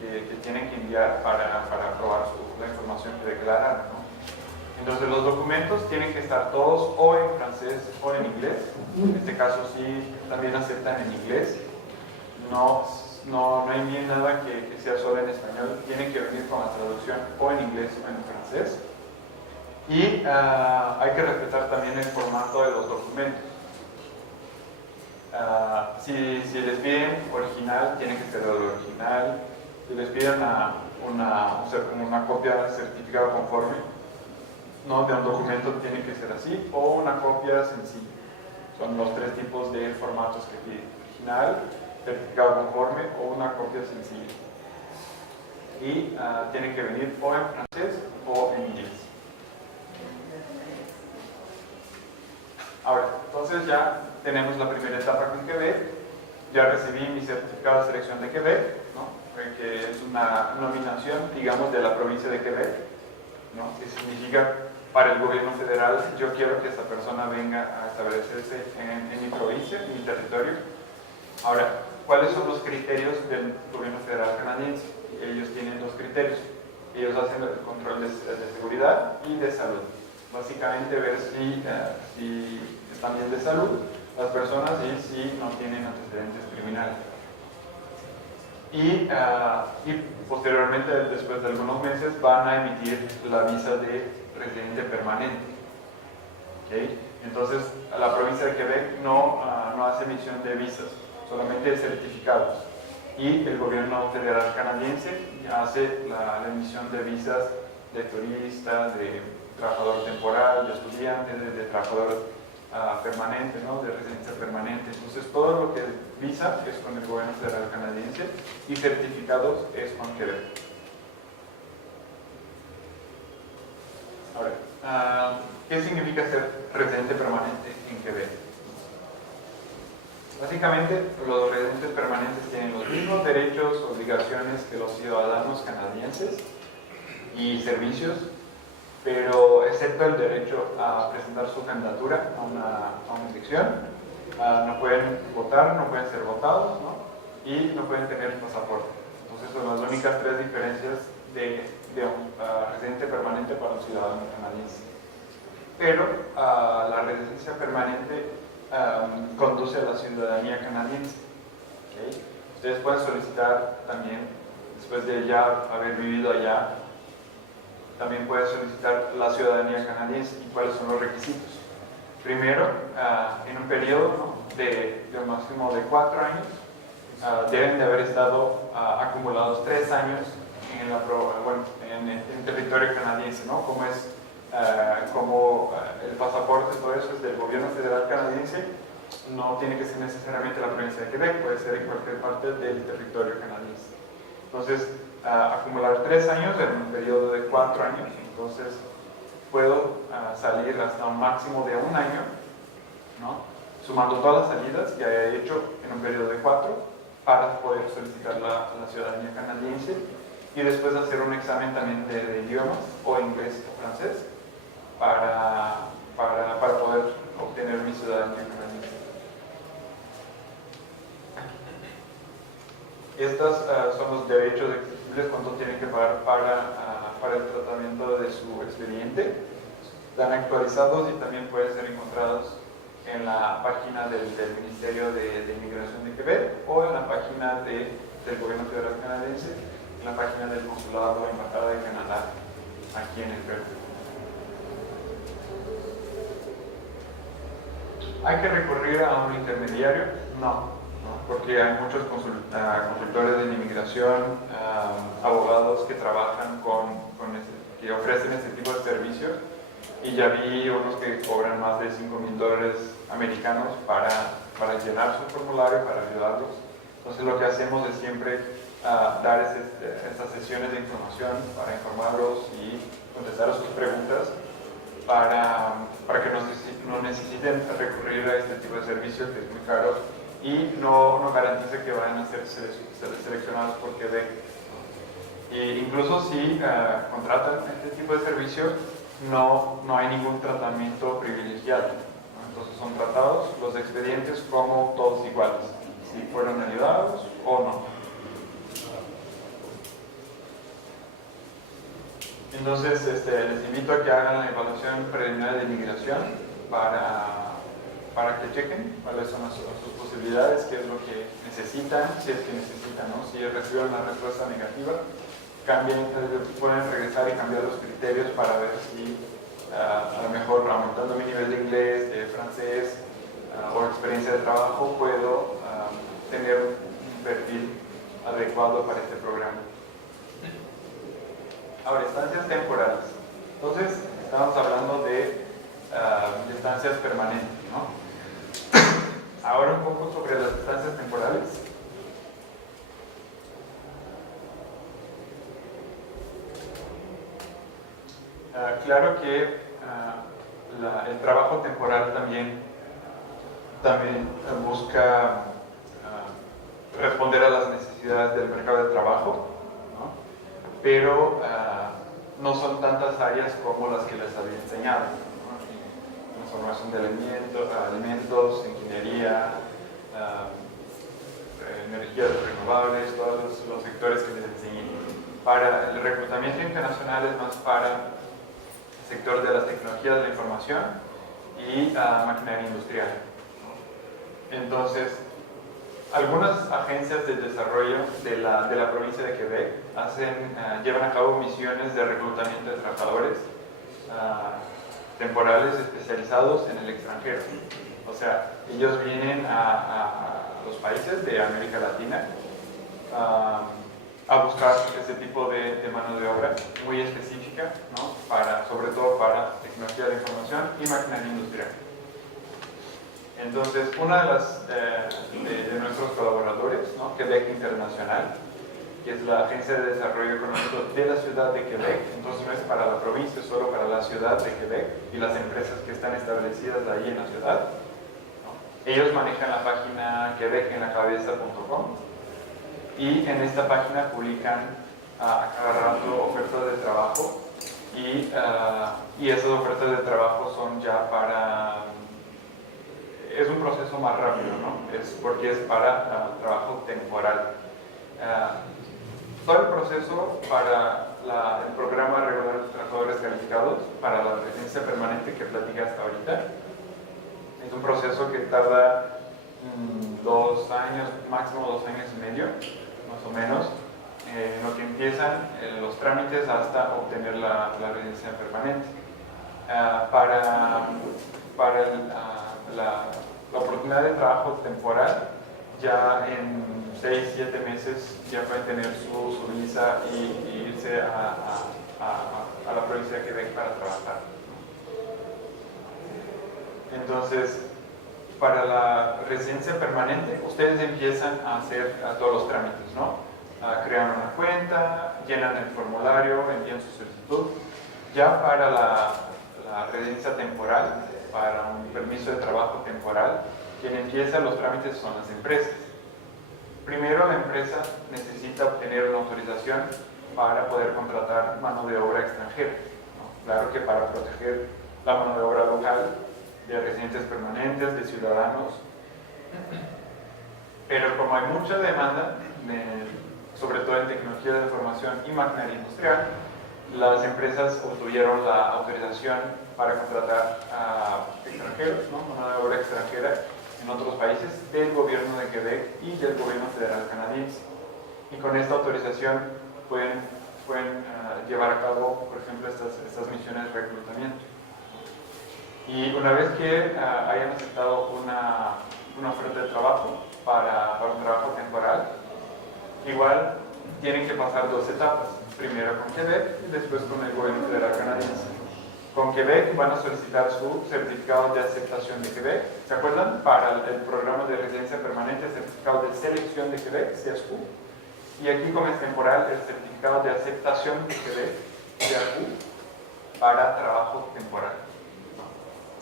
que tienen que enviar para aprobar la información que declaran, ¿no? Entonces los documentos tienen que estar todos o en francés o en inglés. En este caso sí también aceptan en inglés. No envíen nada que sea solo en español. Tienen que venir con la traducción o en inglés o en francés. Y hay que respetar también el formato de los documentos. Si les piden original, tiene que ser el original. Si les piden una copia certificada conforme, no, de un documento tiene que ser así, o una copia sencilla. Son los 3 tipos de formatos que piden: original, certificado conforme o una copia sencilla. Y tienen que venir o en francés o en inglés. Ahora, entonces ya tenemos la primera etapa con Quebec. Ya recibí mi certificado de selección de Quebec, ¿no? Que es una nominación, digamos, de la provincia de Quebec, ¿no? Que significa para el gobierno federal: yo quiero que esta persona venga a establecerse en mi provincia, en mi territorio. Ahora, ¿cuáles son los criterios del gobierno federal canadiense? Ellos tienen 2 criterios. Ellos hacen el control de seguridad y de salud. Básicamente ver si están bien de salud las personas y si no tienen antecedentes criminales. Y posteriormente, después de algunos meses, van a emitir la visa de residente permanente. ¿Okay? Entonces, la provincia de Quebec no hace emisión de visas, solamente certificados. Y el gobierno federal canadiense hace la emisión de visas de turista, de trabajador temporal, de estudiante, de trabajador permanente, ¿no? De residencia permanente. Entonces, todo lo que es visa es con el gobierno federal canadiense y certificados es con Quebec. Ahora, ¿qué significa ser residente permanente en Quebec? Básicamente, los residentes permanentes tienen los mismos derechos, obligaciones que los ciudadanos canadienses y servicios, pero excepto el derecho a presentar su candidatura a una elección, no pueden votar, no pueden ser votados, ¿no? Y no pueden tener pasaporte. Entonces son las únicas 3 diferencias de un residente permanente para un ciudadano canadiense. Pero la residencia permanente conduce a la ciudadanía canadiense. ¿Okay? Ustedes pueden solicitar también después de ya haber vivido allá, también puedes solicitar la ciudadanía canadiense. ¿Y cuáles son los requisitos? Primero, en un periodo, ¿no?, de un máximo de 4 años, deben de haber estado acumulados 3 años en territorio canadiense, ¿no? Como es el pasaporte, todo eso es del gobierno federal canadiense, no tiene que ser necesariamente la provincia de Quebec, puede ser en cualquier parte del territorio canadiense. Entonces, acumular 3 años en un periodo de 4 años, entonces puedo salir hasta un máximo de 1 año, ¿no?, sumando todas las salidas que haya hecho en un periodo de 4 para poder solicitar la ciudadanía canadiense, y después hacer un examen también de idiomas, o inglés o francés, para poder obtener mi ciudadanía canadiense. Estos son los derechos exigibles, cuánto tienen que pagar para el tratamiento de su expediente. Están actualizados y también pueden ser encontrados en la página del Ministerio de Inmigración de Quebec, o en la página del Gobierno Federal Canadiense, en la página del Consulado o Embajada de Canadá aquí en el Perú. ¿Hay que recurrir a un intermediario? No, porque hay muchos consultores de inmigración, abogados que trabajan que ofrecen este tipo de servicios, y ya vi unos que cobran más de $5,000 americanos para llenar su formulario, para ayudarlos. Entonces lo que hacemos es siempre dar estas sesiones de información para informarlos y contestar a sus preguntas, para que no necesiten recurrir a este tipo de servicios que es muy caro y no garantice que vayan a ser seleccionados por Quebec. E incluso si contratan este tipo de servicios, no hay ningún tratamiento privilegiado, ¿no? Entonces son tratados los expedientes como todos iguales, si fueron ayudados o no. Entonces les invito a que hagan la evaluación preliminar de inmigración para que chequen cuáles son sus posibilidades, qué es lo que necesitan, si es que necesitan, ¿no? Si reciben una respuesta negativa, pueden regresar y cambiar los criterios para ver si a lo mejor aumentando mi nivel de inglés, de francés o experiencia de trabajo puedo tener un perfil adecuado para este programa. Ahora, estancias temporales. Entonces, estamos hablando de estancias permanentes, ¿no? Ahora un poco sobre las estancias temporales. Claro que el trabajo temporal también busca responder a las necesidades del mercado de trabajo, ¿no? Pero no son tantas áreas como las que les había enseñado, ¿no? Transformación de alimentos, ingeniería, energías renovables, todos los sectores que les enseñé. Para el reclutamiento internacional es más para el sector de las tecnologías de la información y maquinaria industrial. Entonces, algunas agencias de desarrollo de la provincia de Quebec llevan a cabo misiones de reclutamiento de trabajadores temporales especializados en el extranjero. O sea, ellos vienen a los países de América Latina a buscar ese tipo de mano de obra muy específica, ¿no? Sobre todo para tecnología de información y maquinaria industrial. Entonces, una de nuestros colaboradores, ¿no?, Quebec Internacional, que es la Agencia de Desarrollo Económico de la ciudad de Quebec, entonces no es para la provincia, es solo para la ciudad de Quebec y las empresas que están establecidas ahí en la ciudad, ¿no? Ellos manejan la página quebecenlacabeza.com y en esta página publican a cada rato ofertas de trabajo y esas ofertas de trabajo son ya es un proceso más rápido, ¿no? Porque es para trabajo temporal. Todo el proceso para el programa regular de trabajadores calificados, para la residencia permanente que platicé hasta ahorita, es un proceso que tarda 2 años, máximo 2 años y medio, más o menos, en lo que empiezan los trámites hasta obtener la residencia permanente. La oportunidad de trabajo temporal, ya en 6-7 meses ya pueden tener su visa y irse a la provincia de Quebec para trabajar. Entonces, para la residencia permanente, ustedes empiezan a hacer todos los trámites, ¿no? Crean una cuenta, llenan el formulario, envían su solicitud. Ya para la residencia temporal, para un permiso de trabajo temporal, quien empieza los trámites son las empresas. Primero, la empresa necesita obtener una autorización para poder contratar mano de obra extranjera, ¿no? Claro que para proteger la mano de obra local, de residentes permanentes, de ciudadanos. Pero como hay mucha demanda, sobre todo en tecnología de información y maquinaria industrial, las empresas obtuvieron la autorización para contratar a extranjeros, ¿no? Mano de obra extranjera en otros países del gobierno de Quebec y del gobierno federal canadiense. Y con esta autorización pueden llevar a cabo, por ejemplo, estas misiones de reclutamiento. Y una vez que hayan aceptado una oferta de trabajo para un trabajo temporal, igual tienen que pasar 2 etapas. Primero con Quebec y después con el gobierno federal canadiense. Con Quebec van a solicitar su certificado de aceptación de Quebec. ¿Se acuerdan? Para el programa de residencia permanente, el certificado de selección de Quebec, CSQ. Y aquí, como es temporal, el certificado de aceptación de Quebec, CSQ, para trabajo temporal.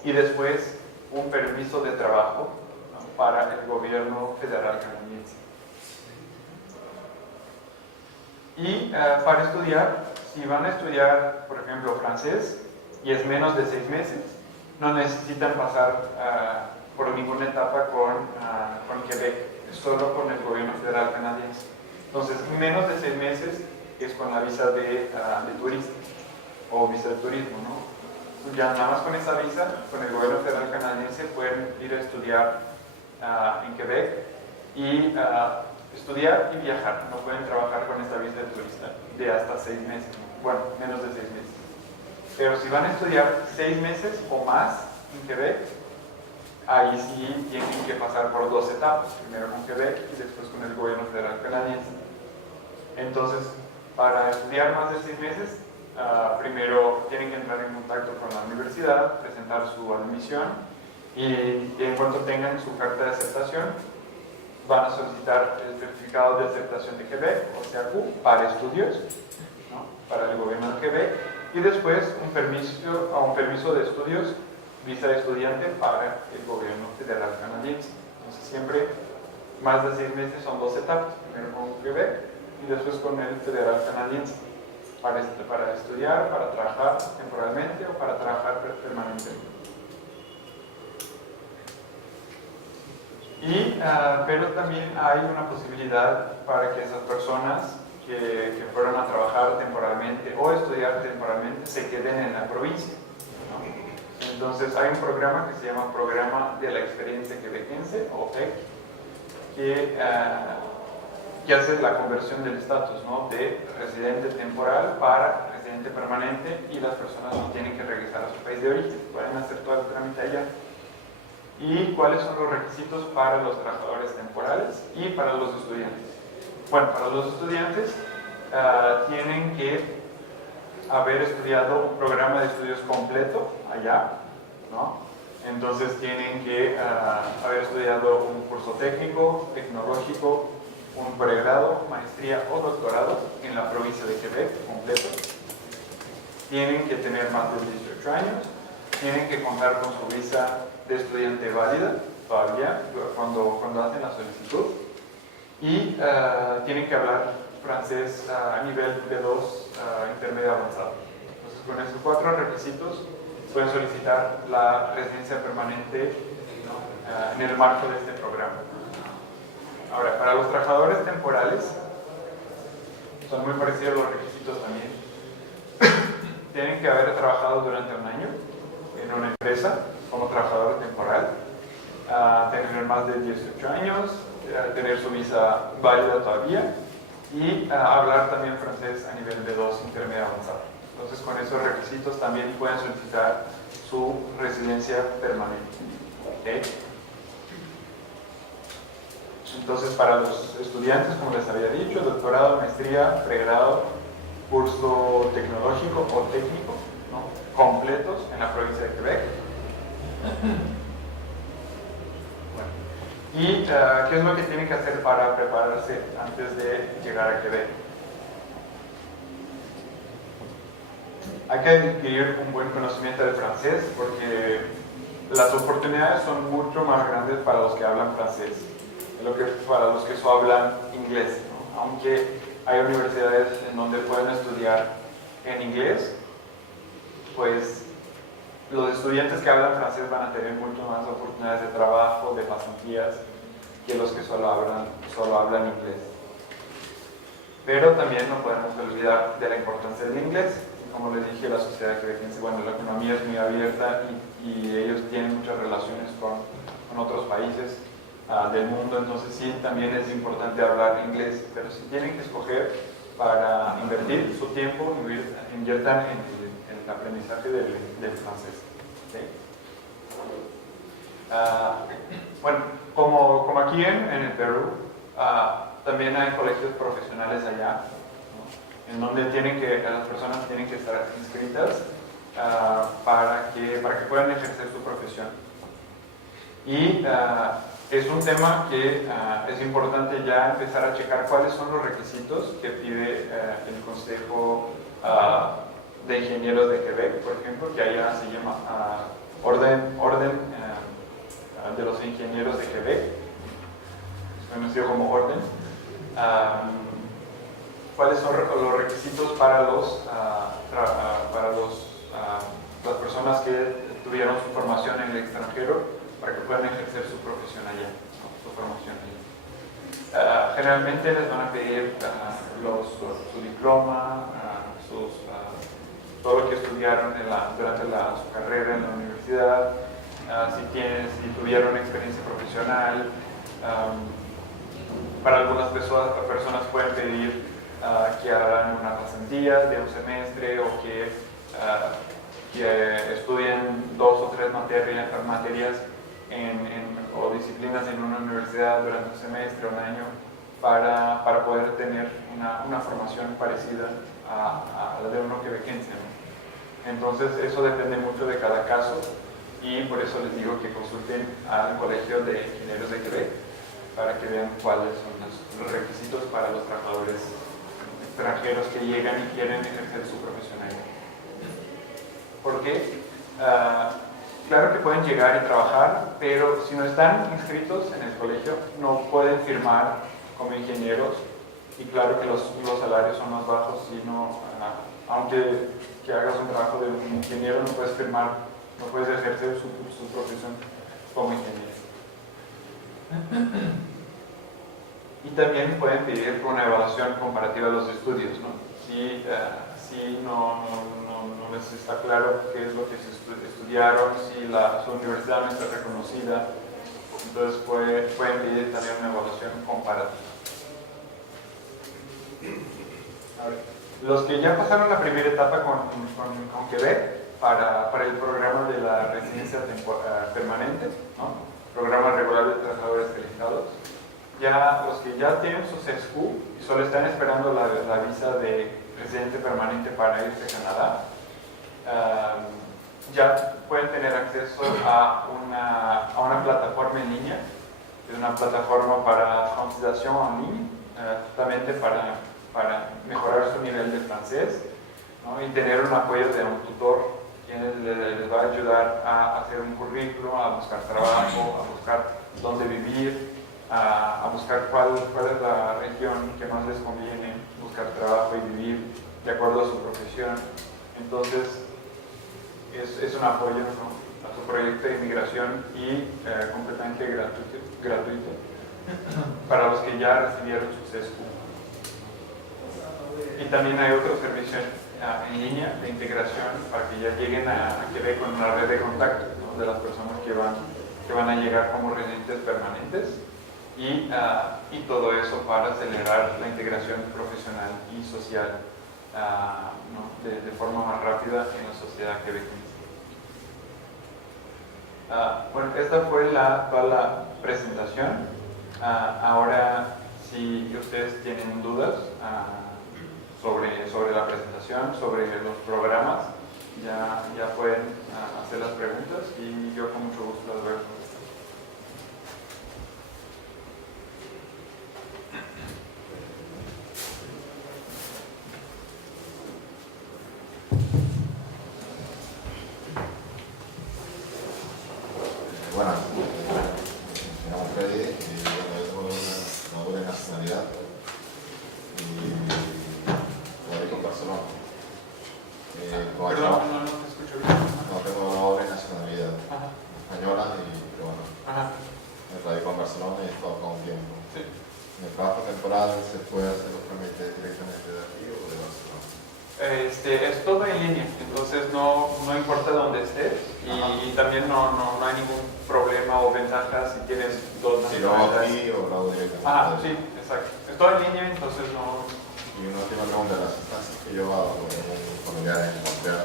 Y después, un permiso de trabajo, ¿no? Para el gobierno federal canadiense. Y para estudiar, si van a estudiar, por ejemplo, francés, y es menos de 6 meses, no necesitan pasar por ninguna etapa con Quebec, solo con el gobierno federal canadiense. Entonces, menos de 6 meses es con la visa de turista o visa de turismo, ¿no? Ya nada más con esa visa, con el gobierno federal canadiense, pueden ir a estudiar en Quebec y estudiar y viajar. No pueden trabajar con esta visa de turista de hasta 6 meses, bueno, menos de 6 meses. Pero si van a estudiar 6 meses o más en Quebec, ahí sí tienen que pasar por 2 etapas, primero con Quebec y después con el gobierno federal canadiense. Entonces, para estudiar más de 6 meses, primero tienen que entrar en contacto con la universidad, presentar su admisión y en cuanto tengan su carta de aceptación, van a solicitar el certificado de aceptación de Quebec, o CAQ, para estudios, ¿no? Para el gobierno de Quebec, y después un permiso de estudios, visa de estudiante para el gobierno federal canadiense. Entonces siempre más de 6 meses son 2 etapas, primero con Quebec y después con el federal canadiense, para estudiar, para trabajar temporalmente o para trabajar permanentemente. Pero también hay una posibilidad para que esas personas que fueron a trabajar temporalmente o estudiar temporalmente se queden en la provincia, ¿no? Entonces hay un programa que se llama Programa de la Experiencia Quebequense, o PEC, que hace la conversión del estatus, ¿no? De residente temporal para residente permanente, y las personas no tienen que regresar a su país de origen, pueden hacer todo el trámite allá. ¿Y cuáles son los requisitos para los trabajadores temporales y para los estudiantes? Bueno, para los estudiantes tienen que haber estudiado un programa de estudios completo allá, ¿no? Entonces tienen que haber estudiado un curso técnico, tecnológico, un pregrado, maestría o doctorado en la provincia de Quebec completo. Tienen que tener más de 18 años, tienen que contar con su visa de estudiante válida todavía cuando hacen la solicitud, y tienen que hablar francés a nivel B2 intermedio avanzado. Entonces, con esos 4 requisitos pueden solicitar la residencia permanente en el marco de este programa. Ahora, para los trabajadores temporales son muy parecidos los requisitos también. Tienen que haber trabajado durante un año en una empresa como trabajador temporal, tener más de 18 años, tener su visa válida todavía, y hablar también francés a nivel B2 intermedio avanzado. Entonces, con esos requisitos también pueden solicitar su residencia permanente. ¿Okay? Entonces, para los estudiantes, como les había dicho, doctorado, maestría, pregrado, curso tecnológico o técnico, ¿no?, completos en la provincia de Quebec. Bueno, ¿y qué es lo que tienen que hacer para prepararse antes de llegar a Quebec? Hay que adquirir un buen conocimiento del francés porque las oportunidades son mucho más grandes para los que hablan francés que para los que solo hablan inglés, ¿no? Aunque hay universidades en donde pueden estudiar en inglés, pues los estudiantes que hablan francés van a tener mucho más oportunidades de trabajo, de pasantías, que los que solo hablan inglés. Pero también no podemos olvidar de la importancia del inglés. Como les dije, la sociedad quebequense, bueno, la economía es muy abierta y ellos tienen muchas relaciones con otros países del mundo, entonces sí, también es importante hablar inglés, pero si tienen que escoger para invertir su tiempo, inviertan en el aprendizaje del francés. ¿Okay? Bueno, como aquí en el Perú, también hay colegios profesionales allá, ¿no?, en donde las personas tienen que estar inscritas para que puedan ejercer su profesión. Y es un tema que es importante ya empezar a checar cuáles son los requisitos que pide el Consejo de Ingenieros de Quebec, por ejemplo, que allá se llama Orden de los Ingenieros de Quebec, conocido como Orden. ¿Cuáles son los requisitos para las personas que tuvieron su formación en el extranjero para que puedan ejercer su profesión allá, ¿no?, su formación allá? Generalmente les van a pedir su diploma, todo lo que estudiaron durante su carrera en la universidad, si tuvieron experiencia profesional. Para algunas personas pueden pedir que hagan una pasantía de un semestre o que estudien 2 o 3 materias o disciplinas en una universidad durante un semestre o un año para poder tener una formación parecida a la de uno quebequense, ¿no? Entonces eso depende mucho de cada caso y por eso les digo que consulten al Colegio de Ingenieros de Quebec para que vean cuáles son los requisitos para los trabajadores extranjeros que llegan y quieren ejercer su profesión allá. ¿Por qué? Claro que pueden llegar y trabajar, pero si no están inscritos en el colegio no pueden firmar como ingenieros y claro que los salarios son más bajos y aunque que hagas un trabajo de un ingeniero no puedes firmar, no puedes ejercer su profesión como ingeniero. Y también pueden pedir una evaluación comparativa de los estudios, ¿no? Si no les está claro qué es lo que estudiaron, si su universidad no está reconocida, entonces pueden pedir también una evaluación comparativa. A ver, los que ya pasaron la primera etapa con Quebec para el programa de la residencia permanente, ¿no?, programa regular de trabajadores calificados, los que ya tienen su CESCU y solo están esperando la visa de residente permanente para irse a Canadá, ya pueden tener acceso a una plataforma en línea, es una plataforma para francisation en línea, justamente para mejorar su nivel de francés, ¿no?, y tener un apoyo de un tutor quien les va a ayudar a hacer un currículo, a buscar trabajo, a buscar dónde vivir, a buscar cuál es la región que más les conviene buscar trabajo y vivir de acuerdo a su profesión. Entonces es un apoyo, ¿no?, a su proyecto de inmigración y completamente gratuito para los que ya recibieron su CESCU. Y también hay otro servicio en línea de integración para que ya lleguen a Quebec con una red de contactos, ¿no?, de las personas que van a llegar como residentes permanentes y todo eso para acelerar la integración profesional y social ¿no? de forma más rápida en la sociedad quebequense. Bueno, esta fue toda la presentación. Ahora, si ustedes tienen dudas sobre la presentación, sobre los programas, ya pueden hacer las preguntas y yo con mucho gusto las voy a contestar. Bueno, me llamo Freddy y bueno, yo tengo una doble nacionalidad y radico en Barcelona. Perdón, no te escucho bien. No, tengo una doble nacionalidad española y bueno, me radico en Barcelona y he estado acá un tiempo. Sí. En el trabajo temporal se puede hacer los trámites directamente de aquí o de Barcelona. Es todo en línea, entonces no importa dónde estés y también no hay ningún problema o ventaja si tienes dos Si lo hago nacionalidades. aquí o lo hago directamente. Sí, exacto. Es todo en línea, entonces no... Y una última pregunta, las instancias que yo hago con un familiar en Montreal,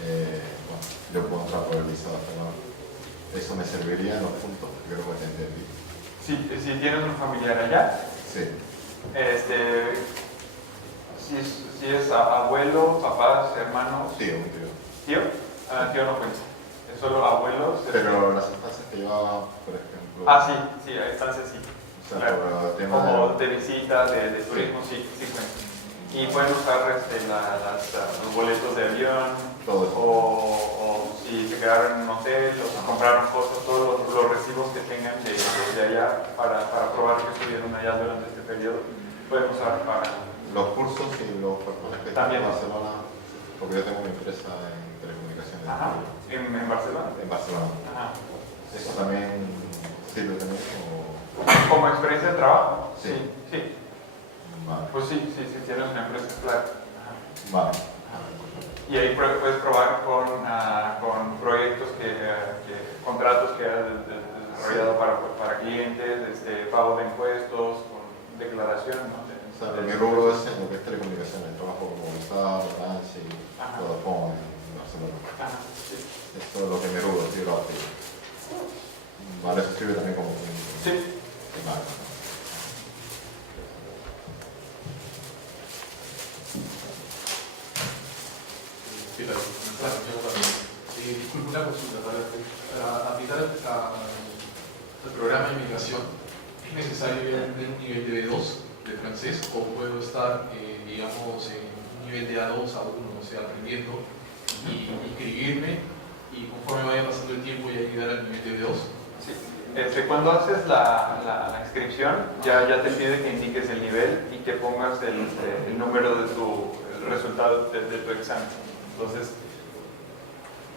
bueno, yo puedo entrar por el visado español. ¿Eso me serviría en los puntos? Creo que te entendí. Si tienes un familiar allá, Sí. si es abuelo, papás, hermanos, Sí, un tío. tío, tío no cuenta. Es solo abuelos. Pero las instancias que yo hago, por ejemplo... Sí, a instancias sí. O sea, Claro. por el tema Como de visita, de turismo, sí cuenta. Y pueden usar los boletos de avión, Todo eso. o si se quedaron en un hotel, o si compraron cosas, todos los recibos que tengan de allá para probar que estuvieron allá durante este periodo, pueden usar para... Los cursos y los personas que están También. en Barcelona, porque yo tengo una empresa en telecomunicaciones. ¿En Barcelona? En Barcelona. ¿Eso también sirve también? ¿Como experiencia de trabajo? Sí. Vale. Pues sí, tienes una empresa, claro. Vale. Y ahí puedes probar con proyectos contratos que has desarrollado para clientes, pago de impuestos, con declaración, ¿no? O sea, mi rubro es en lo que es telecomunicaciones, trabajo como Movistar, Orange y Vodafone en Barcelona. Sí. Esto es lo que me rubro, sí, lo hago. Vale, eso sirve también como... Sí. Vale. ¿Qué tal? Disculpe una consulta. Para aplicar al programa de migración, ¿es necesario ya tener un nivel de B2 de francés o puedo estar, digamos, en un nivel de A2, A1, o sea, aprendiendo y inscribirme y conforme vaya pasando el tiempo ya llegar al nivel de B2? Sí. Cuando haces la inscripción, ya te pide que indiques el nivel y que pongas el número de el resultado de tu examen. Entonces,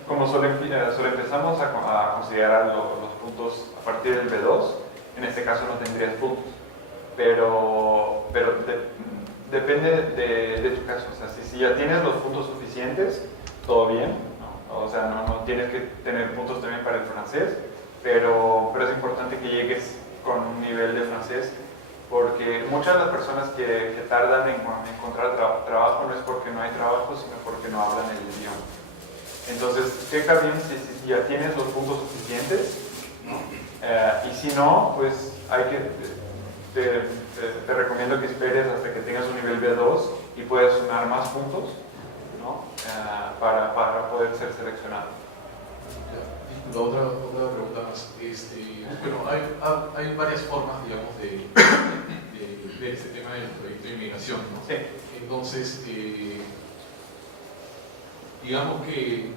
como solo empezamos a considerar los puntos a partir del B2, en este caso no tendrías puntos, pero depende de tu caso. O sea, si ya tienes los puntos suficientes, todo bien, ¿no? O sea, no tienes que tener puntos también para el francés, pero es importante que llegues con un nivel de francés, porque muchas de las personas que tardan en encontrar trabajo no es porque no hay trabajo, sino porque no hablan el idioma. Entonces, checa bien si ya tienes los puntos suficientes, ¿no? Y si no, pues te recomiendo que esperes hasta que tengas un nivel B2 y puedas sumar más puntos, ¿no? Para poder ser seleccionado. Disculpa, otra pregunta más. Bueno, hay varias formas, digamos, de ver este tema del proyecto de inmigración, ¿no? Sí. Entonces, digamos que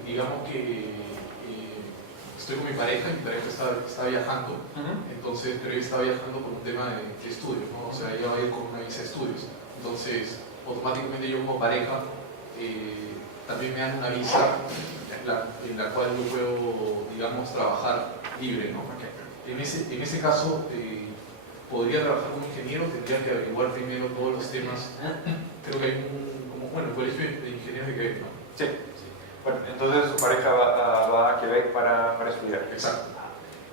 estoy con mi pareja está viajando, entonces, pero ella está viajando por un tema de estudios, ¿no? O sea, ella va a ir con una visa de estudios. Entonces, automáticamente yo como pareja también me dan una visa en la cual yo puedo, digamos, trabajar libre, ¿no? En ese caso, podría trabajar como ingeniero, tendría que averiguar primero todos los temas. Creo que hay el colegio de ingenieros de Quebec, ¿no? Sí. Bueno, entonces su pareja va a Quebec para estudiar. Exacto.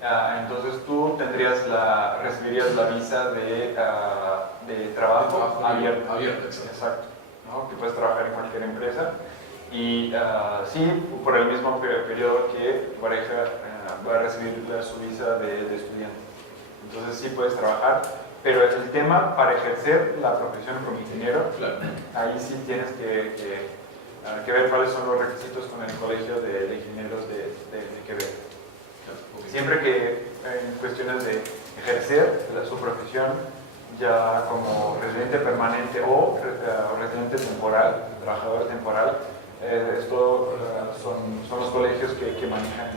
Entonces tú recibirías la visa de trabajo abierta. Exacto. ¿No? Que puedes trabajar en cualquier empresa. Y sí, por el mismo periodo que tu pareja va a recibir su visa de estudiante. Entonces sí puedes trabajar, pero el tema para ejercer la profesión como ingeniero, claro, ahí sí tienes que ver cuáles son los requisitos con el Colegio de Ingenieros de Quebec. Siempre que en cuestiones de ejercer su profesión ya como residente permanente o residente temporal, trabajador temporal, esto son los colegios que manejan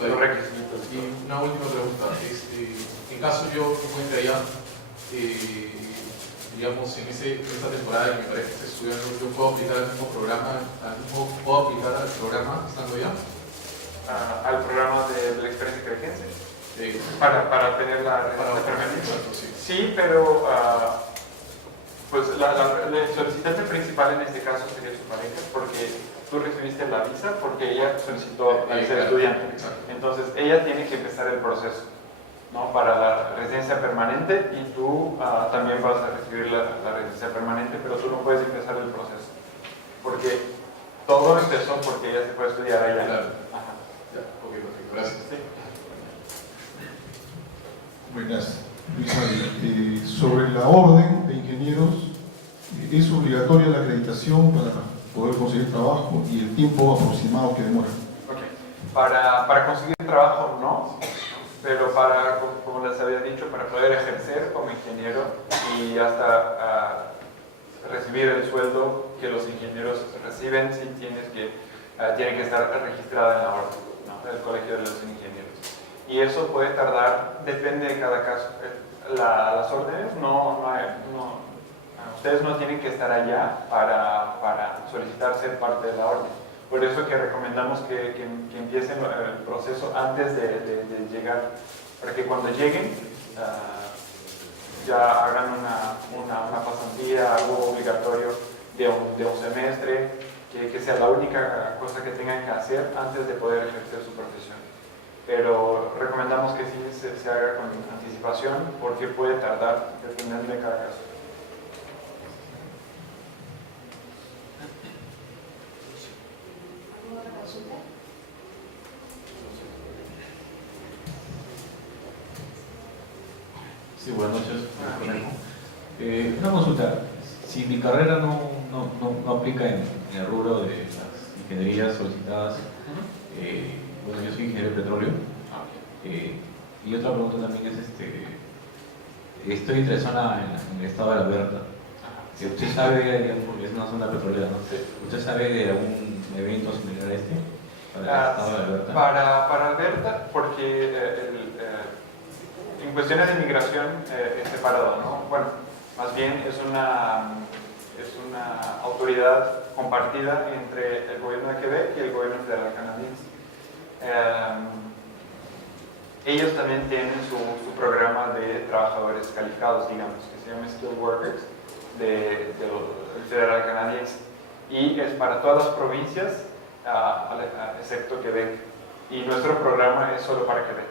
los requisitos. Y una última pregunta, en caso yo encuentre allá, digamos, en esta temporada que me parece que estoy estudiando, yo puedo aplicar al mismo programa, puedo aplicar al programa estando allá. Al programa de la experiencia quebequense para tener la residencia permanente. Sí, pero pues el solicitante principal en este caso sería su pareja, porque tú recibiste la visa porque ella solicitó ser estudiante. Entonces ella tiene que empezar el proceso, ¿no? Para la residencia permanente, y tú también vas a recibir la residencia permanente, pero tú no puedes empezar el proceso porque todo empezó porque ella se fue a estudiar allá. Claro. Ajá. Ya, ok, perfecto, gracias. Sí. Buenas, Luis. Sobre la orden de ingenieros, ¿es obligatoria la acreditación para poder conseguir trabajo y el tiempo aproximado que demora? Okay. Para conseguir trabajo no, pero como les había dicho, para poder ejercer como ingeniero y hasta recibir el sueldo que los ingenieros reciben, sí tiene que estar registrada en la orden, ¿no? El Colegio de los Ingenieros. Y eso puede tardar, depende de cada caso. Las órdenes ustedes no tienen que estar allá para solicitar ser parte de la orden. Por eso que recomendamos que empiecen el proceso antes de llegar, para que cuando lleguen ya hagan una pasantía, algo obligatorio de un semestre, que sea la única cosa que tengan que hacer antes de poder ejercer su profesión. Pero recomendamos que sí se haga con anticipación, porque puede tardar, dependiendo de cada caso. ¿Alguna otra consulta? Sí, buenas noches. Una consulta. Si mi carrera no aplica en el rubro de las ingenierías solicitadas, bueno, yo soy ingeniero de petróleo. Y otra pregunta también es, estoy interesado en el estado de Alberta. ¿Usted sabe, digamos, porque es una zona petrolera, ¿no? ¿Usted sabe de algún evento similar a este para el estado de Alberta? Para Alberta, porque en cuestiones de inmigración es separado, ¿no? Bueno, más bien es una autoridad compartida entre el gobierno de Quebec y el gobierno federal canadiense. Ellos también tienen su programa de trabajadores calificados, digamos, que se llama Skilled Workers del federal canadiense, y es para todas las provincias excepto Quebec, y nuestro programa es solo para Quebec.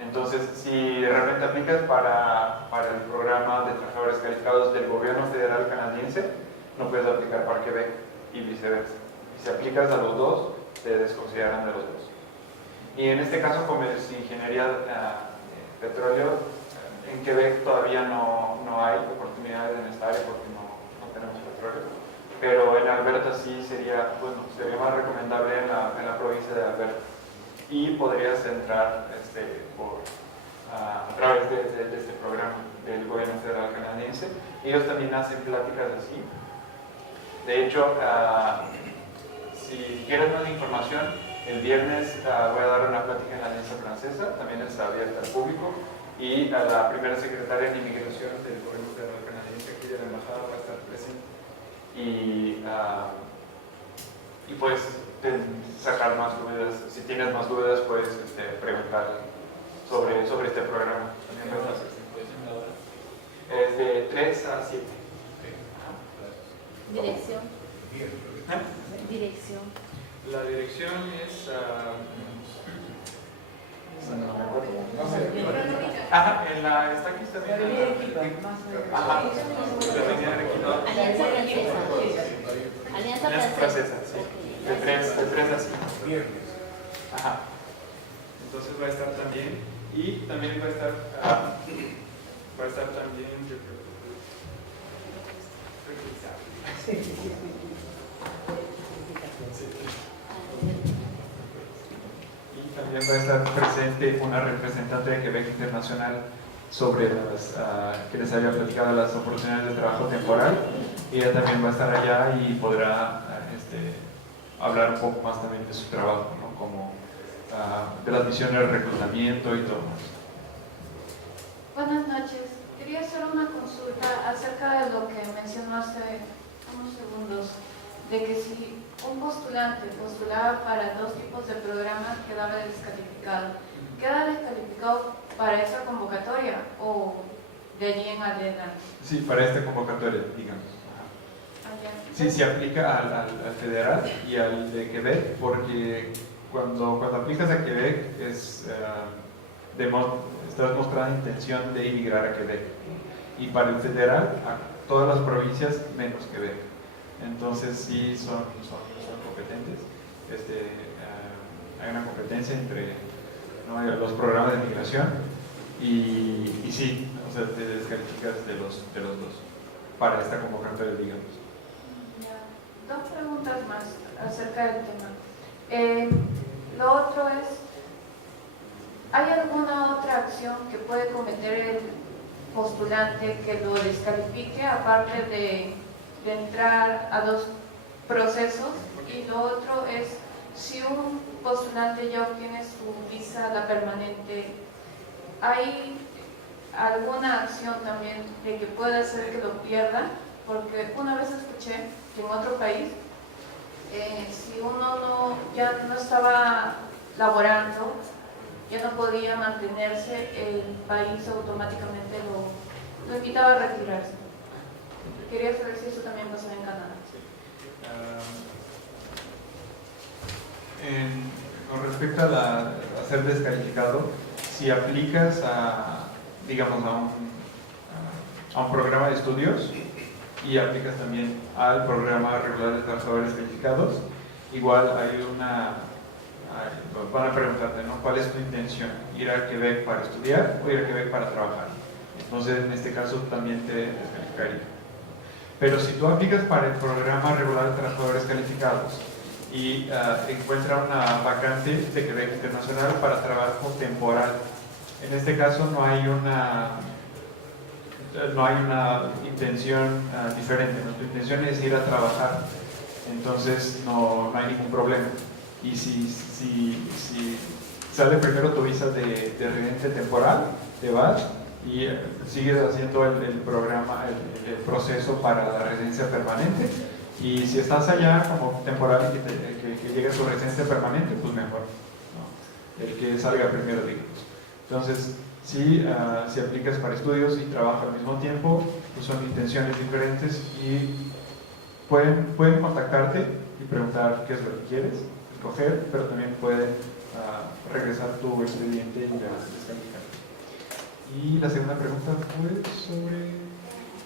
Entonces, si de repente aplicas para el programa de trabajadores calificados del gobierno federal canadiense, no puedes aplicar para Quebec y viceversa. Si aplicas a los dos, te desconsideran de los dos. Y en este caso, como es ingeniería petróleo, en Quebec todavía no hay oportunidades en esta área porque no tenemos petróleo. Pero en Alberta sí sería más recomendable en la provincia de Alberta. Y podrías entrar a través de este programa del gobierno federal canadiense. Ellos también hacen pláticas así. De hecho, si quieres más información, el viernes voy a dar una plática en la Alianza Francesa, también está abierta al público, y a la primera secretaria de Inmigración del gobierno federal canadiense aquí de la embajada va a estar presente. Y puedes sacar más dudas. Si tienes más dudas, puedes preguntar sobre este programa. Es de 3 a 7. Dirección. Dirección. La dirección es... Ajá, está aquí también. Ajá, la avenida Arequipa. Alianza Francesa. Alianza Francesa, sí. De 3 a 5. Ajá. Entonces va a estar también. Y también va a estar también. Y también va a estar presente una representante de Quebec Internacional sobre que les había platicado las oportunidades de trabajo temporal. Ella también va a estar allá y podrá hablar un poco más también de su trabajo, ¿no? Como de las misiones de reclutamiento y todo más. Buenas noches. Quería hacer una consulta acerca de lo que mencionó hace unos segundos, de que si un postulante postulaba para 2 tipos de programas quedaba descalificado. ¿Queda descalificado para esa convocatoria o de allí en adelante? Sí, para esta convocatoria, digamos. Sí, se aplica al federal y al de Quebec, porque cuando aplicas a Quebec estás mostrando intención de emigrar a Quebec. Y para el federal, a todas las provincias menos Quebec. Entonces sí son competentes. Hay una competencia entre, ¿no?, los programas de migración y sí, o sea, te descalificas de los dos para esta convocatoria, digamos. Ya. 2 preguntas más acerca del tema. Lo otro es, ¿hay alguna otra acción que puede cometer el postulante que lo descalifique, aparte de entrar a 2 procesos? Y lo otro es, si un postulante ya obtiene su visa, la permanente, ¿hay alguna acción también de que pueda hacer que lo pierda? Porque una vez escuché que en otro país, si uno ya no estaba laborando, ya no podía mantenerse, el país automáticamente lo invitaba a retirarse. Quería saber si eso también pasaba en Canadá. Con respecto a ser descalificado, si aplicas digamos, a un programa de estudios y aplicas también al programa regular de trabajadores calificados, igual van a preguntarte, ¿no?, ¿cuál es tu intención? ¿Ir a Quebec para estudiar o ir a Quebec para trabajar? Entonces, en este caso también te descalificaría. Pero si tú aplicas para el programa regular de trabajadores calificados y encuentra una vacante de Quebec Internacional para trabajo temporal, en este caso no hay una intención diferente, ¿no? Tu intención es ir a trabajar, entonces no hay ningún problema. Y si sale primero tu visa de residente temporal, te vas y sigues haciendo el programa, el proceso para la residencia permanente. Y si estás allá como temporal y que llegue a tu residencia permanente, pues mejor, ¿no? El que salga primero, digamos. Entonces, si aplicas para estudios y trabajas al mismo tiempo, pues son intenciones diferentes y pueden contactarte y preguntar qué es lo que quieres escoger, pero también pueden regresar tu expediente y ya descalificar. Y la segunda pregunta fue sobre...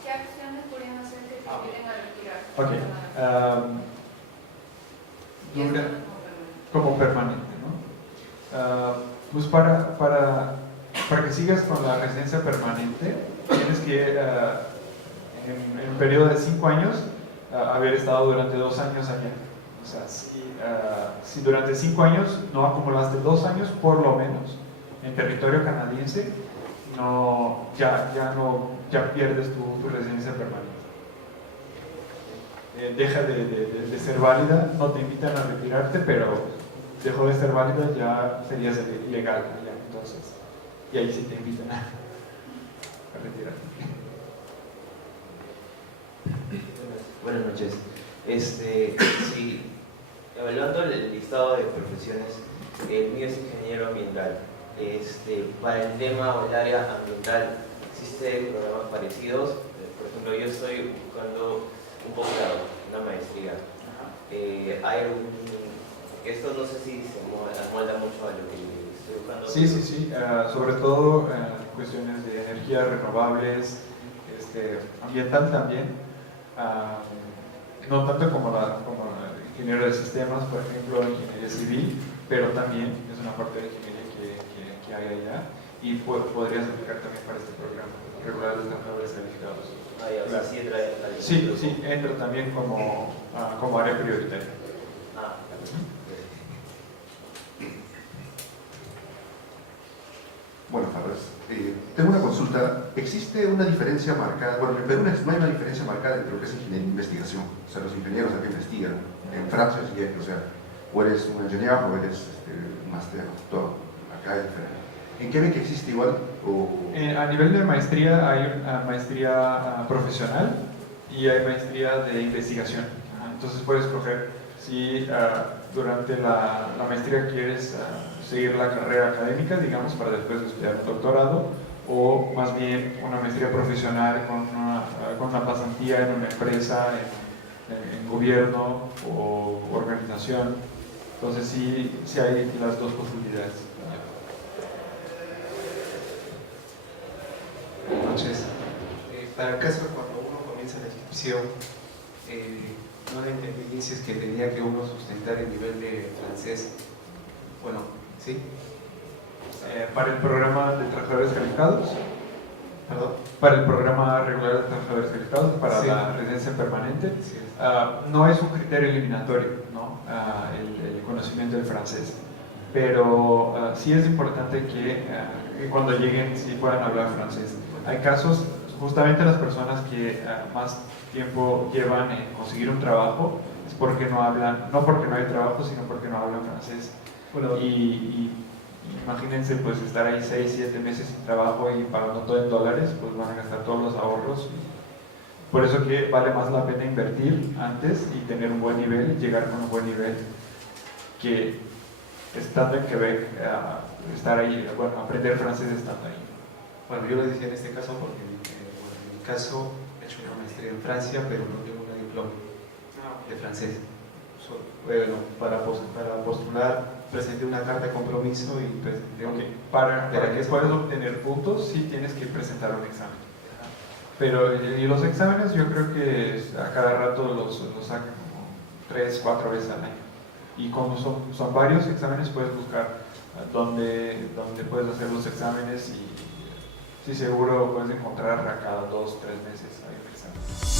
¿Qué acciones podrían hacer que te ayuden a retirar? Ok. Como permanente, ¿no? Pues para que sigas con la residencia permanente, tienes que, en un periodo de 5 años, haber estado durante 2 años allá. O sea, si durante 5 años no acumulaste 2 años, por lo menos, en territorio canadiense, ya pierdes tu residencia permanente. Deja de ser válida, no te invitan a retirarte, pero dejó de ser válida, ya serías ilegal allá, entonces, y ahí sí te invitan a retirarte. Buenas noches. Sí, evaluando el listado de profesiones, el mío es ingeniero ambiental. Para el tema o el área ambiental, ¿existen programas parecidos? Por ejemplo, yo estoy buscando un posgrado, una maestría. ¿Hay porque esto no sé si se molda mucho a lo que estoy buscando. Sí. Sobre todo cuestiones de energías renovables, ambiental también. No tanto como ingeniero de sistemas, por ejemplo, ingeniería civil, pero también es una parte de ingeniería que hay allá y podrías aplicar también para este programa, regular de trabajadores calificados. O sea, sí entra en Sí, entra también como área prioritaria. Bueno, Carlos, tengo una consulta. ¿Existe una diferencia marcada? Bueno, en Perú no hay una diferencia marcada entre lo que es ingeniería e investigación. O sea, los ingenieros aquí investigan. En Francia sí, o sea, o eres un ingeniero o eres un máster, todo. Acá es diferente. ¿En qué ve que existe igual? A nivel de maestría hay una maestría profesional y hay maestría de investigación. Entonces puedes escoger si durante la maestría quieres seguir la carrera académica, digamos, para después estudiar un doctorado, o más bien una maestría profesional con una pasantía en una empresa, en gobierno o organización. Entonces sí hay las dos posibilidades. Buenas noches. Para el caso de cuando uno comienza la inscripción, no le entendí, dices que tenía que uno sustentar el nivel de francés. Bueno, ¿sí? Para el programa de trabajadores calificados, ¿Perdón? para el programa regular de trabajadores calificados, para Sí. la residencia permanente, Sí. no es un criterio eliminatorio, ¿no? El conocimiento del francés, pero sí es importante que cuando lleguen sí puedan hablar francés. Hay casos, justamente las personas que más tiempo llevan en conseguir un trabajo es porque no hablan, no porque no hay trabajo, sino porque no hablan francés. Bueno, Y imagínense pues estar ahí 6, 7 meses sin trabajo y pagando todo en dólares, pues van a gastar todos los ahorros. Por eso que vale más la pena invertir antes y tener un buen nivel, llegar con un buen nivel, que estando en Quebec, estar ahí, bueno, aprender francés estando ahí. bueno, yo lo decía en este caso porque en mi caso he hecho una maestría en Francia, pero no tengo un diploma de francés. Bueno, para postular presenté una carta de compromiso y presenté un... Para que puedas obtener puntos, sí tienes que presentar un examen. Pero y los exámenes yo creo que a cada rato los sacan como 3, 4 veces al año. Y como son varios exámenes, puedes buscar dónde puedes hacer los exámenes y sí seguro puedes encontrar a cada 2, 3 meses hay un examen.